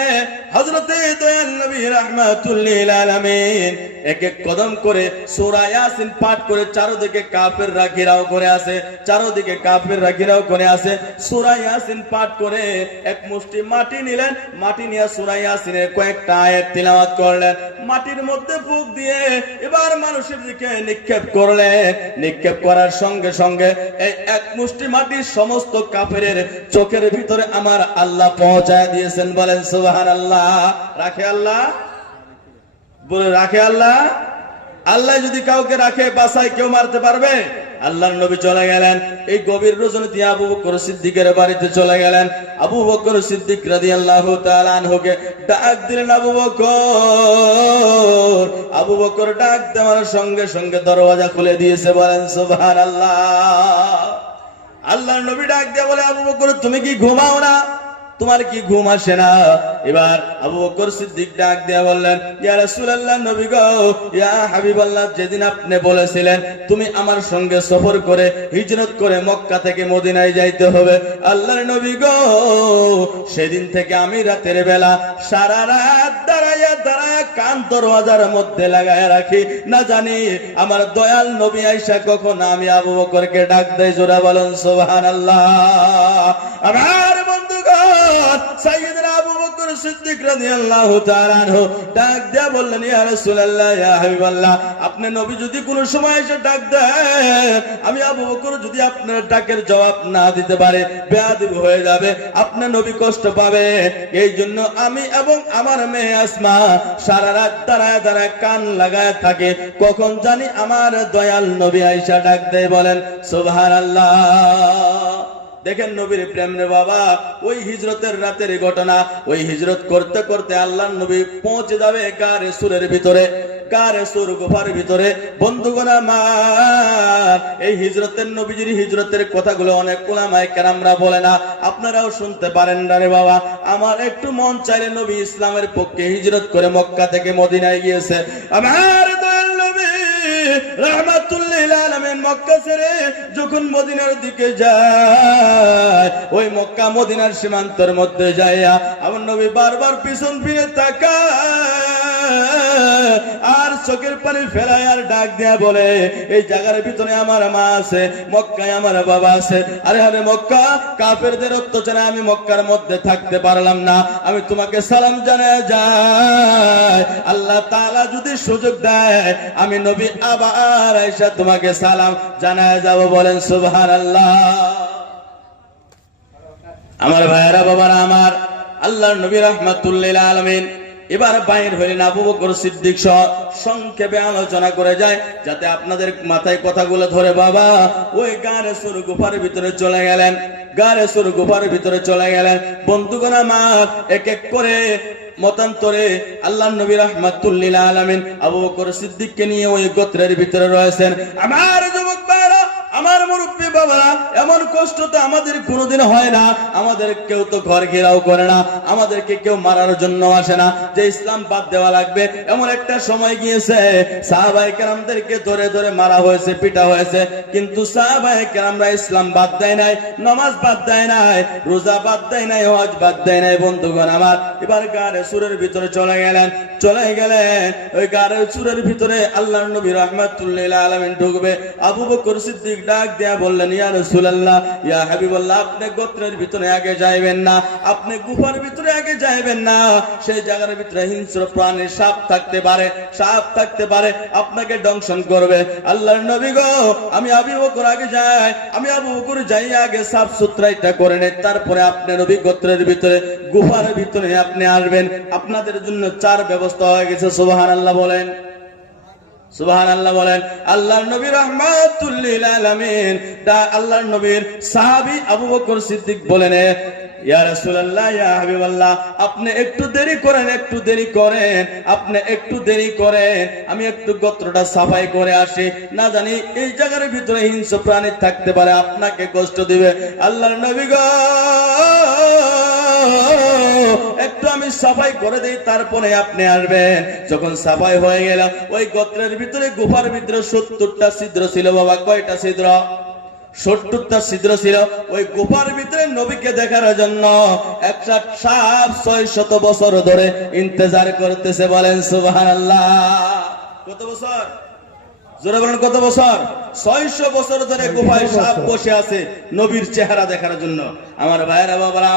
হযরতে দয়াল নবী রাহমাতুল্লিল আলামিন এক এক কদম করে সূরা ইয়াসিন পাঠ করে চারদিকে কাফেররা ঘেরাও করে আছে, চারদিকে কাফেররা ঘেরাও করে আছে। সূরা ইয়াসিন পাঠ করে এক মুষ্টি মাটি নিলেন, মাটি নিয়ে সূরা ইয়াসিনের কয়েকটা আয়াত তিলাওয়াত করলেন, মাটির মধ্যে ফুঁক দিয়ে এবার মানুষের দিকে নিক্ষেপ করলেন। নিক্ষেপ করার সঙ্গে সঙ্গে এই এক মুষ্টি মাটি সমস্ত কাফেরের চোখের ভিতরে আমার আল্লাহ পৌঁছায় দিয়েছেন। বলেন সুবহানাল্লাহ। রাখে আল্লাহ, বলে রাখে আল্লাহ। আল্লাহ যদি কাউকে রাখে, বাসায় কেউ মারতে পারবে? আল্লাহর নবী চলে গেলেন, এই গভীর রজনীতে আবু বকর সিদ্দিকের বাড়িতে চলে গেলেন। আবু বকর সিদ্দিক রাদিয়াল্লাহু তাআলা আনহুকে ডাক দিলেন, আবু বকর। আবু বকর ডাক দেওয়ার সঙ্গে সঙ্গে দরওয়াজা খুলে দিয়েছে। বলেন সুবহানাল্লাহ। আল্লাহর নবী ডাক দিয়ে বলে, আবু বকর তুমি কি ঘুমাও না? তোমার কি ঘুম আসে না? এবার আবু বকর সিদ্দিক ডাক দিয়ে বললেন, ইয়া রাসূলুল্লাহ, নবী গো, ইয়া হাবিবাল্লাহ, যেদিন আপনি বলেছিলেন তুমি আমার সঙ্গে সফর করে হিজরত করে মক্কা থেকে মদিনায় যাইতে হবে, আল্লাহর নবী গো, সেদিন থেকে আমি রাতের বেলা সারা রাত দাঁড়াইয়া দাঁড়াইয়া কান দরওয়াজার মধ্যে লাগায় রাখি, না জানি আমার দয়াল নবী আয়েশা কখন আমি আবু বকরকে ডাক দেয়। জোরা বলেন সুবহানাল্লাহ। আমার বন্ধুগণ, সাইয়েদনা আবু বকর সিদ্দিক রাদিয়াল্লাহু তাআলা আনহু ডাক দেয়া বললেন, ইয়া রাসূলুল্লাহ, ইয়া হাবিবাল্লাহ, আপনি নবী যদি কোনো সময় এসে ডাক দেন, আমি আবু বকর যদি আপনার ডাকের জবাব না দিতে পারে বেয়াদবি হয়ে যাবে, আপনার নবী কষ্ট পাবে। এই জন্য আমি এবং আমার মেয়ে আসমা সারা রাত দাঁড়ায় দাঁড়ায় কান লাগায় থাকে, কখন জানি আমার দয়াল নবী আয়েশা ডাক দেয়। বলেন সুবহানাল্লাহ। দেখেন নবীর প্রেম রে বাবা। ওই হিজরতের রাতের ঘটনা, ওই হিজরত করতে করতে আল্লাহর নবী পৌঁছে যাবে গারে সুরের ভিতরে, গারে সুর গুফার ভিতরে। বন্ধুগণ আমার, এই হিজরতের নবীজির হিজরতের কথাগুলো অনেক উলামায়ে কেরামরা বলে না, আপনারাও শুনতে পারেন না রে বাবা। আমার একটু মন চাইলে নবী ইসলামের পক্ষে হিজরত করে মক্কা থেকে মদিনায় গিয়েছে। আমার দয়াল নবী রাহমাতুল লিল আলামিন মক্কা ছেড়ে যখন মদিনার দিকে যায়, ওই মক্কা মদিনার সীমান্তের মধ্যে যাইয়া আমার নবী বারবার পিছন ফিরে তাকায় আর চোখের পানি ফেলায় আর ডাক দেয়া বলে, এই জায়গার ভিতরে আমার মা আছে, মক্কায় আমার বাবা আছে। আরে আরে মক্কা, কাফেরদের অত্যাচারে আমি মক্কার মধ্যে থাকতে পারলাম না, আমি তোমাকে সালাম জানায় যাই। আল্লাহ তাআলা যদি সুযোগ দেয় আমি নবী আবার আয়েশা তোমাকে সালাম জানায় যাব। বলেন সুবহানাল্লাহ। আমার ভাইয়েরা বাবারা আমার, আল্লাহর নবী রাহমাতুল লিল আলামিন এবার বাইর হইলেন। আবু বকর সিদ্দিক সহ সংক্ষেপে আলোচনা করে যায় যাতে আপনাদের মাথায় কথাগুলো ধরে। বাবা ওই গারে সুর গুফার ভিতরে চলে গেলেন, গারে সুর গুফার ভিতরে চলে গেলেন। বন্ধুগণ আমার, এক এক করে মতান্তরে আল্লাহর নবী রাহমাতুল লিল আলামিন আবু বকর সিদ্দিককে নিয়ে ওই গোত্রের ভিতরে রয়েছেন। আমার যুবক ভাইরা, আমার মুরব্বী বাবারা, এমন কষ্ট তো আমাদের কোনোদিন হয় না। আমাদের কেউ তো ঘর ঘেরাও করে না, আমাদেরকে কেউ মারার জন্য আসে না যে ইসলাম বাদ দেওয়া লাগবে। এমন একটা সময় গিয়েছে সাহাবায়ে কেরামদেরকে ধরে ধরে মারা হয়েছে, পিটা হয়েছে, কিন্তু সাহাবায়ে কেরামরা ইসলাম বাদ দেয় নাই, নামাজ বাদ দেয় নাই, রোজা বাদ দেয় নাই, হজ বাদ দেয় নাই। বন্ধুগণ আমার, এবার গারে সুরের ভিতরে চলে গেলেন। ওই গারে সুরের ভিতরে আল্লাহর নবী রাহমাতুল লিল আলামিন ঢুকবে। আবু বকর সিদ্দিক ডাক দেয়া বললেন, ইয়া রাসূলুল্লাহ, ইয়া হাবিবাল্লাহ, আপনি গোত্রের ভিতরে আগে যাইবেন না, আপনি গুফার ভিতরে আগে যাইবেন না। সেই জায়গার ভিতরে হিংস্র প্রাণী সাপ থাকতে পারে, সাপ থাকতে পারে, আপনাকে দংশন করবে। আল্লাহর নবী গো, আমি আবু বকর আগে যাই, আমি আবু বকর যাই আগে সাফ সুতরাইটা করে নেই, তারপরে আপনি নবী গোত্রের ভিতরে গুফার ভিতরে আপনি আসবেন। আপনাদের জন্য 4 ব্যবস্থা হয়ে গেছে। সুবহানাল্লাহ বলেন, সুবহানাল্লাহ বলেন। আল্লাহর নবী রাহমাতুল লিল আলামিন আল্লাহর নবীর সাহাবী আবু বকর সিদ্দিক বলেন, ইয়া রাসূলুল্লাহ, ইয়া হাবিবাল্লাহ, আপনি একটু দেরি করেন, একটু দেরি করেন, আপনি একটু দেরি করেন, আমি একটু গোত্রটা সাফাই করে আসি, না জানি এই জায়গার ভিতরে হিংস্র প্রাণী থাকতে পারে, আপনাকে কষ্ট দিবে। আল্লাহর নবী গো, একটু আমি সাফাই করে দেই, তারপরে আপনি আসবেন। যখন সাফাই হয়ে গেল, ওই গোত্রের ভিতরে গুফার ভিতরে 70টা ছিদ্র ছিল। বাবা কয়টা ছিদ্র? 70টা ছিদ্র ছিল। ওই গুফার ভিতরে নবীকে দেখার জন্য একটা সাপ 600 বছর ধরে ইন্তজার করতেছে। বলেন সুবহানাল্লাহ। কত বছর? জোরে বলেন কত বছর? 600 বছর ধরে গুফায় সাপ বসে আছে নবীর চেহারা দেখার জন্য। আমার ভাইয়েরা বাবারা,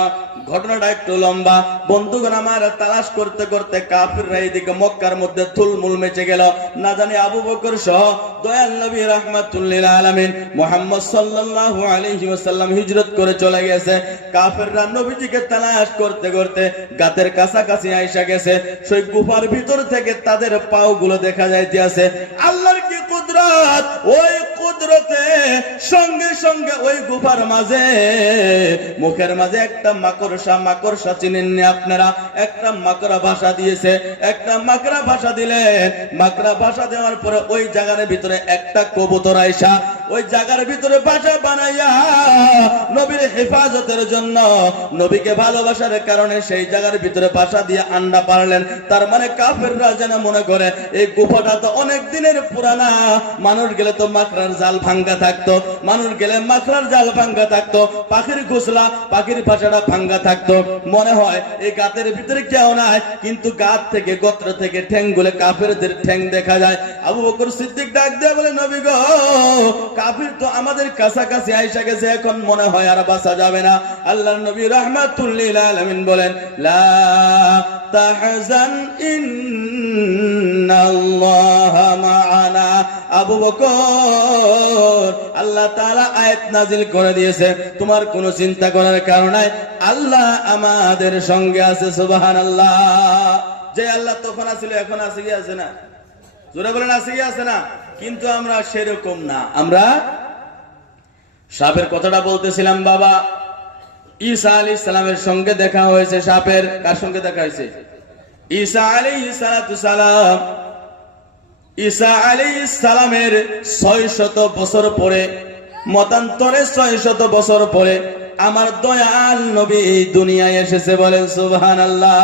ঘটনাটা একটু লম্বা। বন্ধুগণ আমার, তালাশ করতে করতে কাফিররা এদিকে মক্কার মধ্যে তুলমুল মেচে গেল। না জানি আবু বকর সহ দয়াল নবী রাহমাতুল লিল আলামিন মুহাম্মদ সাল্লাল্লাহু আলাইহি ওয়াসাল্লাম হিজরত করে চলে গেছে। কাফিররা নবীজিকে তালাশ করতে করতে গাতের কাছাকাছি আইসা গেছে। সেই গুফার ভিতর থেকে তাদের পাওগুলো দেখা যাইতেছে। আল্লাহর কি কুদরত! ওই কুদরতে সঙ্গে সঙ্গে ওই গুফার মাঝে, মুখের মাঝে একটা মাকড়সা চিনেননি আপনারা? একটা মাকড়া ভাষা দিয়েছে। একটা মাকড়া ভাষা দিলেন। মাকড়া ভাষা দেওয়ার পরে ওই জায়গার ভিতরে একটা কবুতর আইসা ওই জায়গার ভিতরে বাসা বানাইয়া নবীর হেফাজতের জন্য, নবীকে ভালোবাসার কারণে সেই জায়গার ভিতরে বাসা দিয়ে আন্ডা পারলেন। তার মানে কাফেররা যেন মনে করে এই গুফাটা তো অনেক দিনের পুরানা, মানুষ গেলে তো মাকড়ার জাল ভাঙ্গা থাকতো, মানুষ গেলে মাকড়ার জাল ভাঙ্গা থাকতো, পাখির ঘোষলা, পাখির বাসাটা ভাঙ্গা থাকতো। মনে হয় এই গাতের ভিতরে কেউ নাই, কিন্তু গাত থেকে, গোত্র থেকে ঠ্যাং গুলে কাফেরদের ঠ্যাং দেখা যায়। আবু বকর সিদ্দিক ডাক দেয়া বলে, নবী গো, কাফির তো আমাদের কাছাকাছি আইসা গেছে, এখন মনে হয় আর বাঁচা যাবে না। আল্লাহর নবী রাহমাতুল লিল আলামিন বলেন, লা তাহজান ইন্নাল্লাহা মা'ানা। আবু বকর, আল্লাহ তাআলা আয়াত নাযিল করে দিয়েছে, তোমার কোনো চিন্তা করার কারণ নাই, আল্লাহ আমাদের সঙ্গে আছে। সুবহানাল্লাহ। যে আল্লাহ তখন আছিল এখন আছে কি আছে না? জোরে বলেন, আছে কি আছে না? কিন্তু আমরা সেরকম না। আমরা সাপের কথাটা বলতেছিলাম বাবা। ঈসা আলাইহিস সালামের সঙ্গে দেখা হয়েছে সাপের। কার সঙ্গে দেখা হয়েছে? ঈসা আলাইহিস সালাম। ঈসা আলাইহিস সালামের 600 বছর পরে, মতান্তরে 600 বছর পরে আমার দয়াল নবী এই দুনিয়ায় এসেছে। বলেন সুবহানাল্লাহ।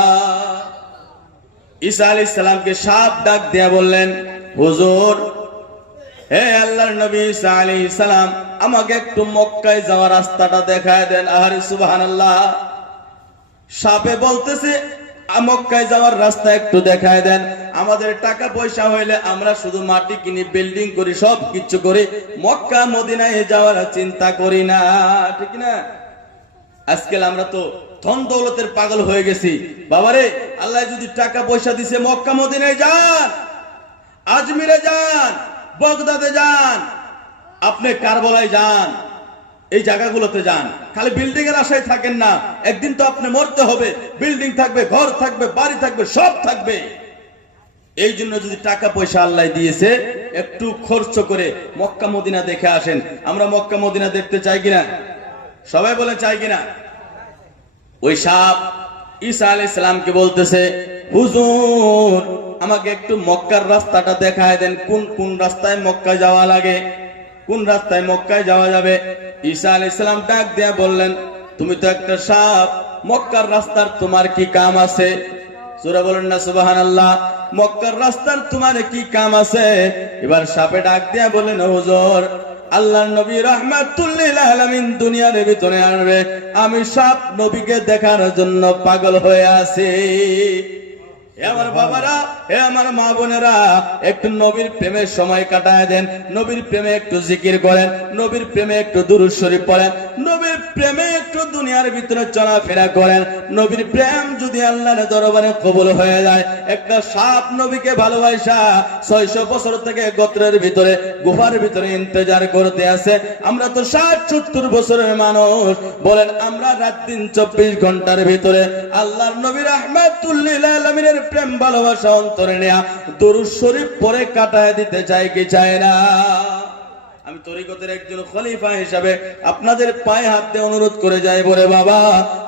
ঈসা আলাইহিস সালামকে সাপ ডাক দিয়া বললেন, হুজুর, হে আল্লাহর নবী ঈসা আলাইহিস সালাম, আমাকে একটু মক্কায় যাওয়ার রাস্তাটা দেখায় দেন। আহারে সুবহানাল্লাহ। সাপে বলতেছে, মক্কায় যাওয়ার রাস্তা একটু দেখায় দেন। আমাদের টাকা পয়সা হইলে আমরা শুধু মাটি কিনি, বিল্ডিং করি, সব কিছু করি, মক্কা মদিনায় যাওয়ার চিন্তা করি না, ঠিক না? আজকাল আমরা তো ধন দৌলতের পাগল হয়ে গেছি। বাবারে, আল্লাহ যদি টাকা পয়সা দিছে, মক্কা মদিনায় যান, আজমিরে যান, বগদাদে যান, আপনি কারবালায় যান, এই জায়গাগুলোতে যান। খালি বিল্ডিং এর আশায় থাকেন না। একদিন তো আপনি মরতে হবে। বিল্ডিং থাকবে, ঘর থাকবে, বাড়ি থাকবে, সব থাকবে। এই জন্য যদি টাকা পয়সা আল্লাহ দিয়েছে, একটু খরচ করে মক্কা মদিনা দেখে আসেন। আমরা মক্কা মদিনা দেখতে চাই কিনা? সবাই বলে চাই কিনা? ওই সাপ ঈসা আলাইহিস সালামকে বলতেছে, হুজুর, আমাকে একটু মক্কার রাস্তাটা দেখায় দেন। কোন কোন রাস্তায় মক্কা যাওয়া লাগে, কোন রাস্তায় মক্কায় যাওয়া যাবে? ঈসা আলাইহিস সালাম ডাক দিয়া বললেন, তুমি তো একটা সাপ, মক্কার রাস্তার তোমার কি কাম আছে? সূরা বলেন না সুবহানাল্লাহ। মক্কার রাস্তার তোমার কি কাম আছে? এবার সাপে ডাক দিয়া বলেন, হুজুর, আল্লাহর নবী রাহমাতুল লিল আলামিন দুনিয়ার ভিতরে আসবে, আমি সাপ নবীকে দেখার জন্য পাগল হয়ে আছি। হে আমার বাবারা, হে আমার মা বোনেরা, একটু নবীর প্রেমে সময় কাটায় দেন। নবীর প্রেমে একটু জিকির করেন, নবীর প্রেমে একটু দুরূদ শরীফ পড়েন, নবীর প্রেমে একটু দুনিয়ার ভিতরে চলাফেরা করেন। নবীর প্রেম যদি আল্লাহর দরবারে কবুল হয়ে যায়, একটা সাপ নবীকে ভালোবাসা 600 বছর থেকে গোত্রের ভিতরে, গুহার ভিতরে ইন্তজার করতে আছে। আমরা তো 60-70 বছরের মানুষ। বলেন, আমরা রাত দিন 24 ঘন্টার ভিতরে আল্লাহর নবী রাহমাতুল লিল আলামিনের প্রেম ভালোবাসা অন্তরে নেয়া দুরূদ শরীফ পড়ে কাটায় দিতে চাই কি চাই না? আমি তরিকতের একজন খলিফা হিসাবে আপনাদের পায়ে হাত দিয়ে অনুরোধ করে যাই, বলে বাবা,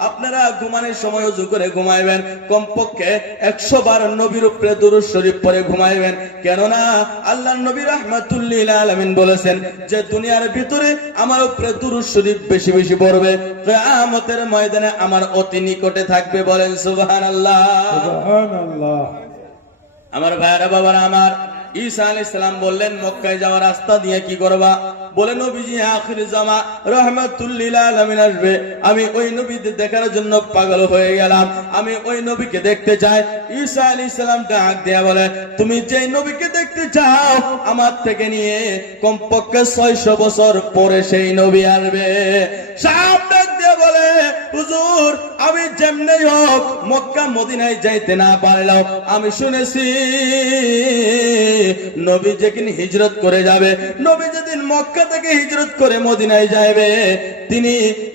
আপনারা ঘুমানোর সময় ওযু করে ঘুমাইবেন, কমপক্ষে 100 বার নবীর উপরে দুরূদ শরীফ পড়ে ঘুমাইবেন। কেননা আল্লাহর নবী রাহমাতুল লিল আলামিন বলেছেন যে দুনিয়ার ভিতরে আমার উপরে দুরূদ শরীফ বেশি বেশি পড়বে, কিয়ামতের ময়দানে আমার অতি নিকটে থাকবে। বলেন সুবহানাল্লাহ। সুবহানাল্লাহ। আমার ভাইরা বাবারা আমার, ঈসা আলাইহিস সালাম বললেন, মক্কায় যাওয়ার রাস্তা দিয়ে কি করবা? বলে, নবীজি আখির জামা রাহমাতুল লিল আলামিন আসবে, আমি ওই নবীকে দেখার জন্য পাগল হয়ে গেলাম, আমি ওই নবীকে দেখতে চাই। ঈসা আলাইহিস সালাম ডাক দেয়া বলে, তুমি যে নবীকে দেখতে চাও, আমার থেকে নিয়ে কমপক্ষে 600 বছর পরে সেই নবী আসবে। সাপ ডাক দিয়ে বলে, হুজুর, আমি যেমনেই হোক মক্কা মদিনায় যাইতে না পারলাম, আমি শুনেছি নবী যেদিন হিজরত করে যাবে, নবী যেদিন মক্কা থেকে হিজরত করে মদিনায় যাবে, তিনি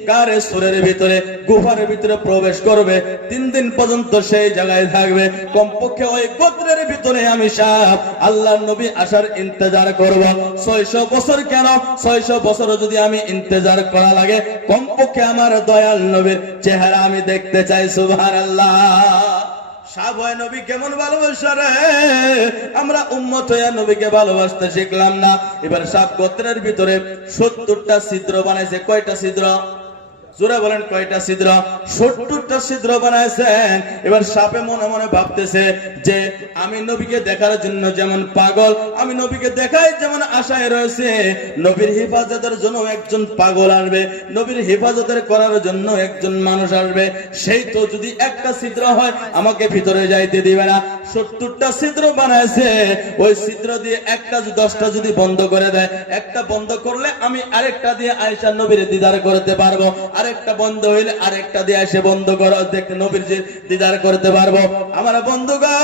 গারে সুরের ভিতরে, গুহার ভিতরে প্রবেশ করবে, 3 দিন পর্যন্ত সেই জায়গায় থাকবে। কমপক্ষে ওই গোত্রের ভিতরে আমি সাপ আল্লাহর নবী আসার ইন্তজার করব। 600 বছর কেন, 600 বছর যদি আমি ইন্তজার করা লাগে, কমপক্ষে আমার দয়াল নবীর চেহারা আমি দেখতে চাই। সুবহানাল্লাহ। সাপ হয় নবী কেমন ভালোবাসা রে! আমরা উম্মত হয়ে নবীকে ভালোবাসতে শিখলাম না। এবার সাপ গোত্রের ভিতরে 70টা ছিদ্র বানাইছে। কয়টা ছিদ্র? জোরে বলেন কয়টা ছিদ্র? 70টা ছিদ্র বানাইছেন। এবার সাপে মনে মনে ভাবতেছে যে আমি নবীকে দেখার জন্য যেমন পাগল, আমি নবীকে দেখাই যেমন আশায় রয়েছে, নবীর হেফাজতের জন্য একজন পাগল আসবে, নবীর হেফাজতের করার জন্য একজন মানুষ আসবে, সেই তো যদি একটা ছিদ্র হয় আমাকে ভিতরে যাইতে দিবে না। 70টা ছিদ্র বানাইছে, ওই ছিদ্র দিয়ে একটা 10টা যদি বন্ধ করে দেয়, একটা বন্ধ করলে আমি আরেকটা দিয়ে আয়েশা নবীর দিদার করতে পারবো, আরেকটা বন্ধ হইলে আরেকটা দিয়ে এসে বন্ধ করো দেখতে নবীর দিদার করতে পারবো। আমার বন্ধুগণ,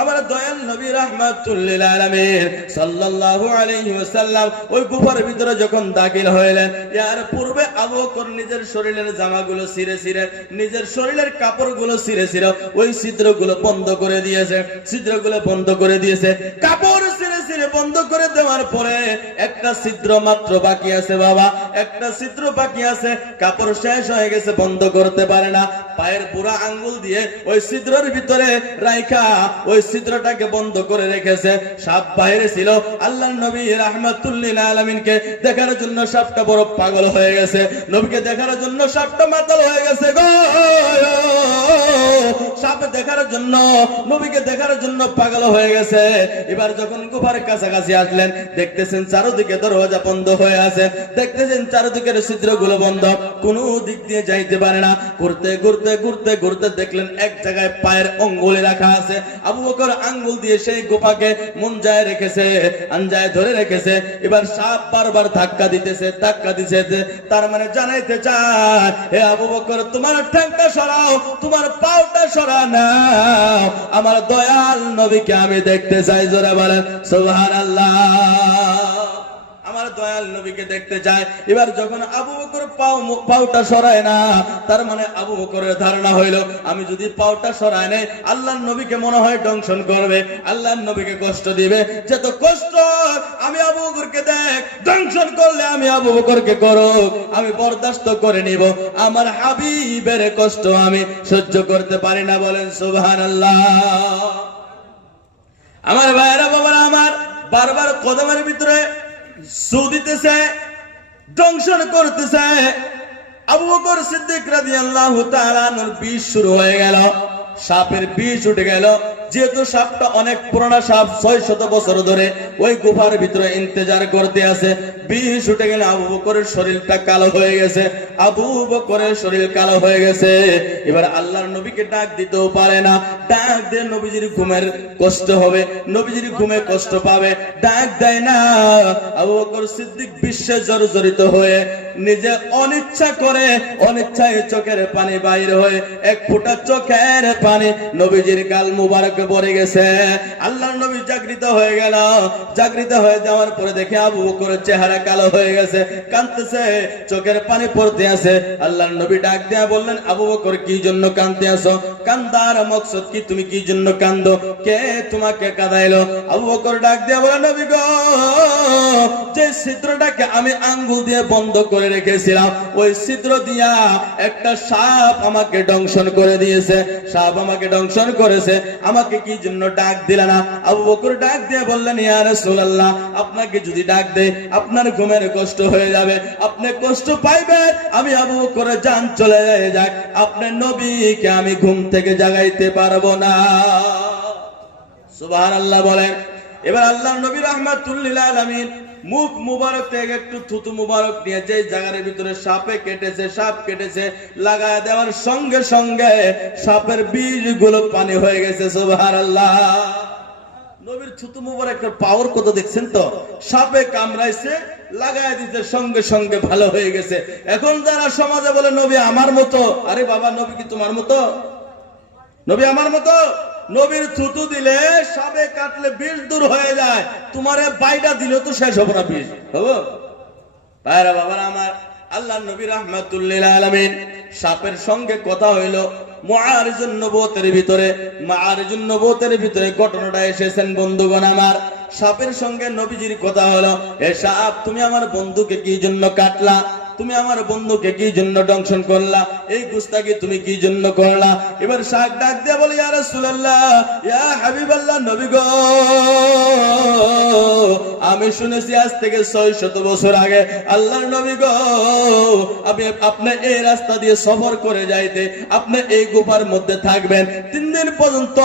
আমার দয়াল নবী রাহমাতুল লিল আলামিন সাল্লাল্লাহু আলাইহি ওয়াসাল্লাম ওই গুফার ভিতরে যখন দাখিল হইলেন, এর পূর্বে আবু বকর নিজের শরীরের জামাগুলো ছিঁড়ে ছিঁড়ে, নিজের শরীরের কাপড়গুলো ছিঁড়ে ছিঁড়ে ওই ছিদ্রগুলো বন্ধ করে দিয়েছে, ছিদ্রগুলো বন্ধ করে দিয়েছে। কাপড় ছিঁড়ে ছিঁড়ে বন্ধ করে দেওয়ার পরে একটা ছিদ্র মাত্র বাকি আছে বাবা, একটা ছিদ্র বাকি আছে, কাপড় শেষ হয়ে গেছে, বন্ধ করতে পারে না। পায়ের বুড়া আঙ্গুল দিয়ে ওই ছিদ্রের ভিতরে রাইখা ওই ছিদ্রটাকে বন্ধ করে রেখেছে। সাপ বাইরে ছিল। আল্লাহর নবী রাহমাতুল লিল আলামিনকে দেখার জন্য সাপটা বড় পাগল হয়ে গেছে, নবীকে দেখার জন্য সাপটা মাতাল হয়ে গেছে গো। সাপ দেখার জন্য, নবীকে দেখার জন্য পাগল হয়ে গেছে। এবার যখন গুফার কাছাকাছি আসলেন, দেখতেছেন চারদিকে দরজা বন্ধ হয়ে আছে, দেখতেছেন চারদিকের ছিদ্রগুলো বন্ধ, কোনো দিক দিয়ে যাইতে পারে না। ঘুরতে ঘুরতে ঘুরতে ঘুরতে দেখলেন এক জায়গায় পায়ের আঙ্গুলে রাখা আছে। আবু বকর আঙ্গুল দিয়ে সেই গোপাকে মুঞ্জায় রেখেছে, আঞ্জায় ধরে রেখেছে। এবার সাপ বারবার ধাক্কা দিতেছে, ধাক্কা দিতেছে, তার মানে জানাইতে চায়, হে আবু বকর তোমার ঠ্যাংটা সরাও, তোমার পাওটা সরা নাও, আমার দয়াল নবীকে আমি দেখতে চাই। জোরে বলেন সুবহানাল্লাহ। আমার দয়াল নবীকে দেখতে যায়। এবার যখন আবু বকর পাওটা সরায় না, তার মানে আবু বকরের ধারণা হইলো আমি যদি পাওটা সরায় নেই আল্লাহর নবীকে মনে হয় দংশন করবে, আল্লাহর নবীকে কষ্ট দিবে। যত কষ্ট আমি আবু বকরকে দেখ, দংশন করলে আমি আবু বকরকে করুক, আমি বরদাস্ত করে নিব, আমার হাবিবের কষ্ট আমি সহ্য করতে পারি না। বলেন সুবহানাল্লাহ। আমার ভাইরা বাবারা আমার বারবার কদমের ভিতরে সু দিতেছে, দংশন করতেছে। আবু বকর সিদ্দিক রাদিয়াল্লাহু তাআলা আনহুর বিষ শুরু হয়ে গেল, সাপের বিষ উঠে গেল। যেহেতু সাপটা অনেক পুরানা সাপ, 600 বছর ধরে ওই গুফার ভিতরে ইন্তজার করতে আছে। বিষ উঠে গেলে আবু বকরের শরীরটা কালো হয়ে গেছে, আবু বকরের শরীর কালো হয়ে গেছে। এবার আল্লাহর নবীকে ডাক দিতেও পারে না, ডাক দিয়ে নবীজির ঘুমের কষ্ট হবে, নবীজির ঘুমে কষ্ট পাবে, ডাক দেয় না। আবু বকর সিদ্দিক বিশ্বে জর্জরিত হয়ে নিজে অনিচ্ছা করে, অনিচ্ছায় চোখের পানি বাইরে হয়ে এক ফোঁটা চোখের পানি নবীজির গাল মুবারক পড়ে গেছে। আল্লাহর নবী জাগৃত হয়ে গেল, জাগৃত হয়ে যাওয়ার পরে দেখে আবু বকরের চেহারা কালো হয়ে গেছে, কাঁদতেছে, চোখের পানি পড়তে আছে। আল্লাহর নবী ডাক দিয়া বললেন, আবু বকর কি জন্য কাঁদতে আছো? কান্দার মকসদ কি? তুমি কি জন্য কান্দো? কে তোমাকে কাঁদাইলো? আবু বকর ডাক দিয়া বলে, নবী গো, যে ছিদ্রটাকে আমি আঙ্গুল দিয়ে বন্ধ করে রেখেছিলাম, ওই ছিদ্র দিয়া একটা সাপ আমাকে দংশন করে দিয়েছে, সাপ আমাকে দংশন করেছে, আমাকে কি জন্য ডাক দিলা না? আবু বকর ডাক দিয়ে বললেন, ইয়া রাসূলুল্লাহ, আপনাকে যদি ডাক দেই আপনার ঘুমের কষ্ট হয়ে যাবে, আপনি কষ্ট পাইবেন, আমি আবু বকরের জান চলে যাক, আপনার নবীকে আমি ঘুম থেকে জাগাইতে পারবো না। সুবহানাল্লাহ বলেন। এবার আল্লাহর নবী রাহমাতুল লিল আলামিন মুখ মুবারক থেকে একটু থুতু মুবারক নিয়ে যে জায়গার ভিতরে সাপে কেটেছে, সাপ কেটেছে, লাগায় দেওয়ার সঙ্গে সঙ্গে সাপের বীজগুলো পানি হয়ে গেছে। সুবহানাল্লাহ। নবীর থুতু মুবারকের পাওয়ার কত দেখছেন তো? সাপে কামড়াইছে, লাগায় দিতে সঙ্গে সঙ্গে ভালো হয়ে গেছে। এখন যারা সমাজে বলে নবী আমার মতো, আরে বাবা, নবী কি তোমার মতো? নবী আমার মতো? নবীর থুতু দিলে, সাপে কাটলে বিষ দূর হয়ে যায়, তোমারে বাইটা দিলে তো শেষ হবে না বিষ, হবো? তাইরা বাবার আমার, আল্লাহ নবী রাহমাতুল লিল আলামিন সাপের সঙ্গে কথা হইলো মুআরিজুন নবুয়তের ভিতরে। মুআরিজুন নবুয়তের ভিতরে ঘটনাটা এসেছেন বন্ধুগণ আমার। সাপের সঙ্গে নবীজির কথা হলো, এ সাপ, তুমি আমার বন্ধুকে কি জন্য কাটলা? তুমি আমার বন্ধুকে কি জন্য দংশন করলা, এই গুস্তাকি তুমি কি জন্য করলা? এবার শাক ডাক দিয়ে বলে, ইয়া রাসূলুল্লাহ, ইয়া হাবিবাল্লাহ, নবী গো, আমি শুনেছি আজ থেকে 600 বছর আগে আল্লাহর নবী গো, আপনি এই রাস্তা দিয়ে সফর করে যাইতে, আপনি এই গুফার মধ্যে থাকবেন 3 দিন পর্যন্ত,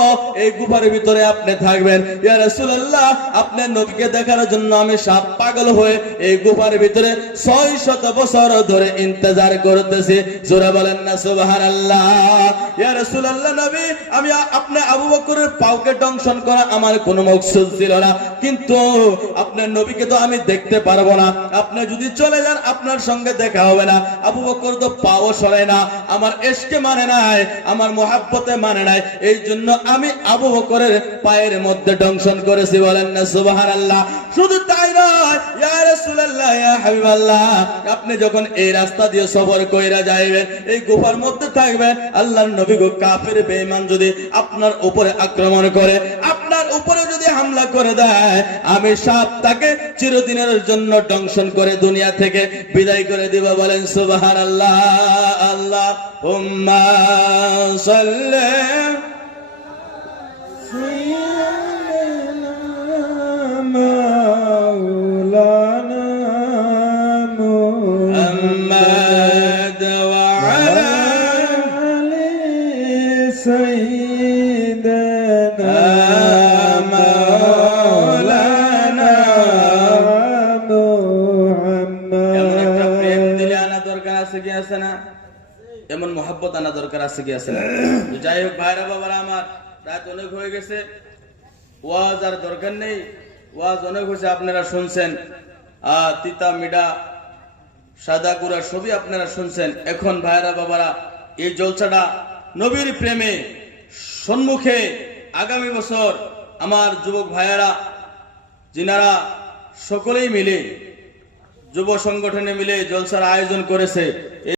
এই গুফার ভিতরে আপনি থাকবেন। ইয়া রাসূলুল্লাহ, আপনার নবীকে দেখার জন্য আমি সাপ পাগল হয়ে এই গুফার ভিতরে 600 বছর ধরে ইন্তজার করতেছি। জোরে বলেন না সুবহানাল্লাহ। ইয়া রাসূলুল্লাহ, নবী, আমি আপনি আবু বকরের পাওকে দংশন করা আমার কোনো মকসুদ ছিল না, কিন্তু আপনার নবীকে তো আমি দেখতে পারবো না, আপনি যদি চলে যান আপনার সঙ্গে দেখা হবে না। আবু বকর তো পাও সরে না, আমার ইশকে মানে নাই, আমার মুহাব্বতে মানে নাই, এই জন্য আমি আবু বকরের পায়ের মধ্যে দংশন করেছি। বলেন না সুবহানাল্লাহ। শুধু তাই নয়, ইয়া রাসূলুল্লাহ, ইয়া হাবিবাল্লাহ, আপনি যখন এই রাস্তা দিয়ে সফর কইরা যাইবেন, এই গুফার মধ্যে থাকবেন, আল্লাহর নবী গো, কাফের বেঈমান যদি আপনার উপরে আক্রমণ করে, আপনার উপরে যদি হামলা করে দেয়, আমি সাপ তাকে চিরদিনের জন্য দংশন করে দুনিয়া থেকে বিদায় করে দিব। বলেন সুবহানাল্লাহ। আল্লাহুম্মা সাল্লি مولانا محمد وعلى علي سيدنا مولانا এমন একটা প্রেম محمد দিলে আনা দরকার আছে কি আছে না? এমন মহব্বত আনা দরকার আছে কি আছে না? তো যাই হোক ভাইরা বাবারা আমার, রাত অনেক হয়ে গেছে, ওয়াজ আর দরকার নেই, ওয়াজ অনেক হয়েছে, আপনারা শুনছেন, তিতা মিডা সাদা গুড়া সবই আপনারা শুনছেন। এখন ভাইরা বাবারা, এই জলসাটা নবীর প্রেমে সম্মুখে আগামী বছর আমার যুবক ভাইয়ারা, যিনারা সকলেই মিলে যুব সংগঠনে মিলে জলসার আয়োজন করেছে,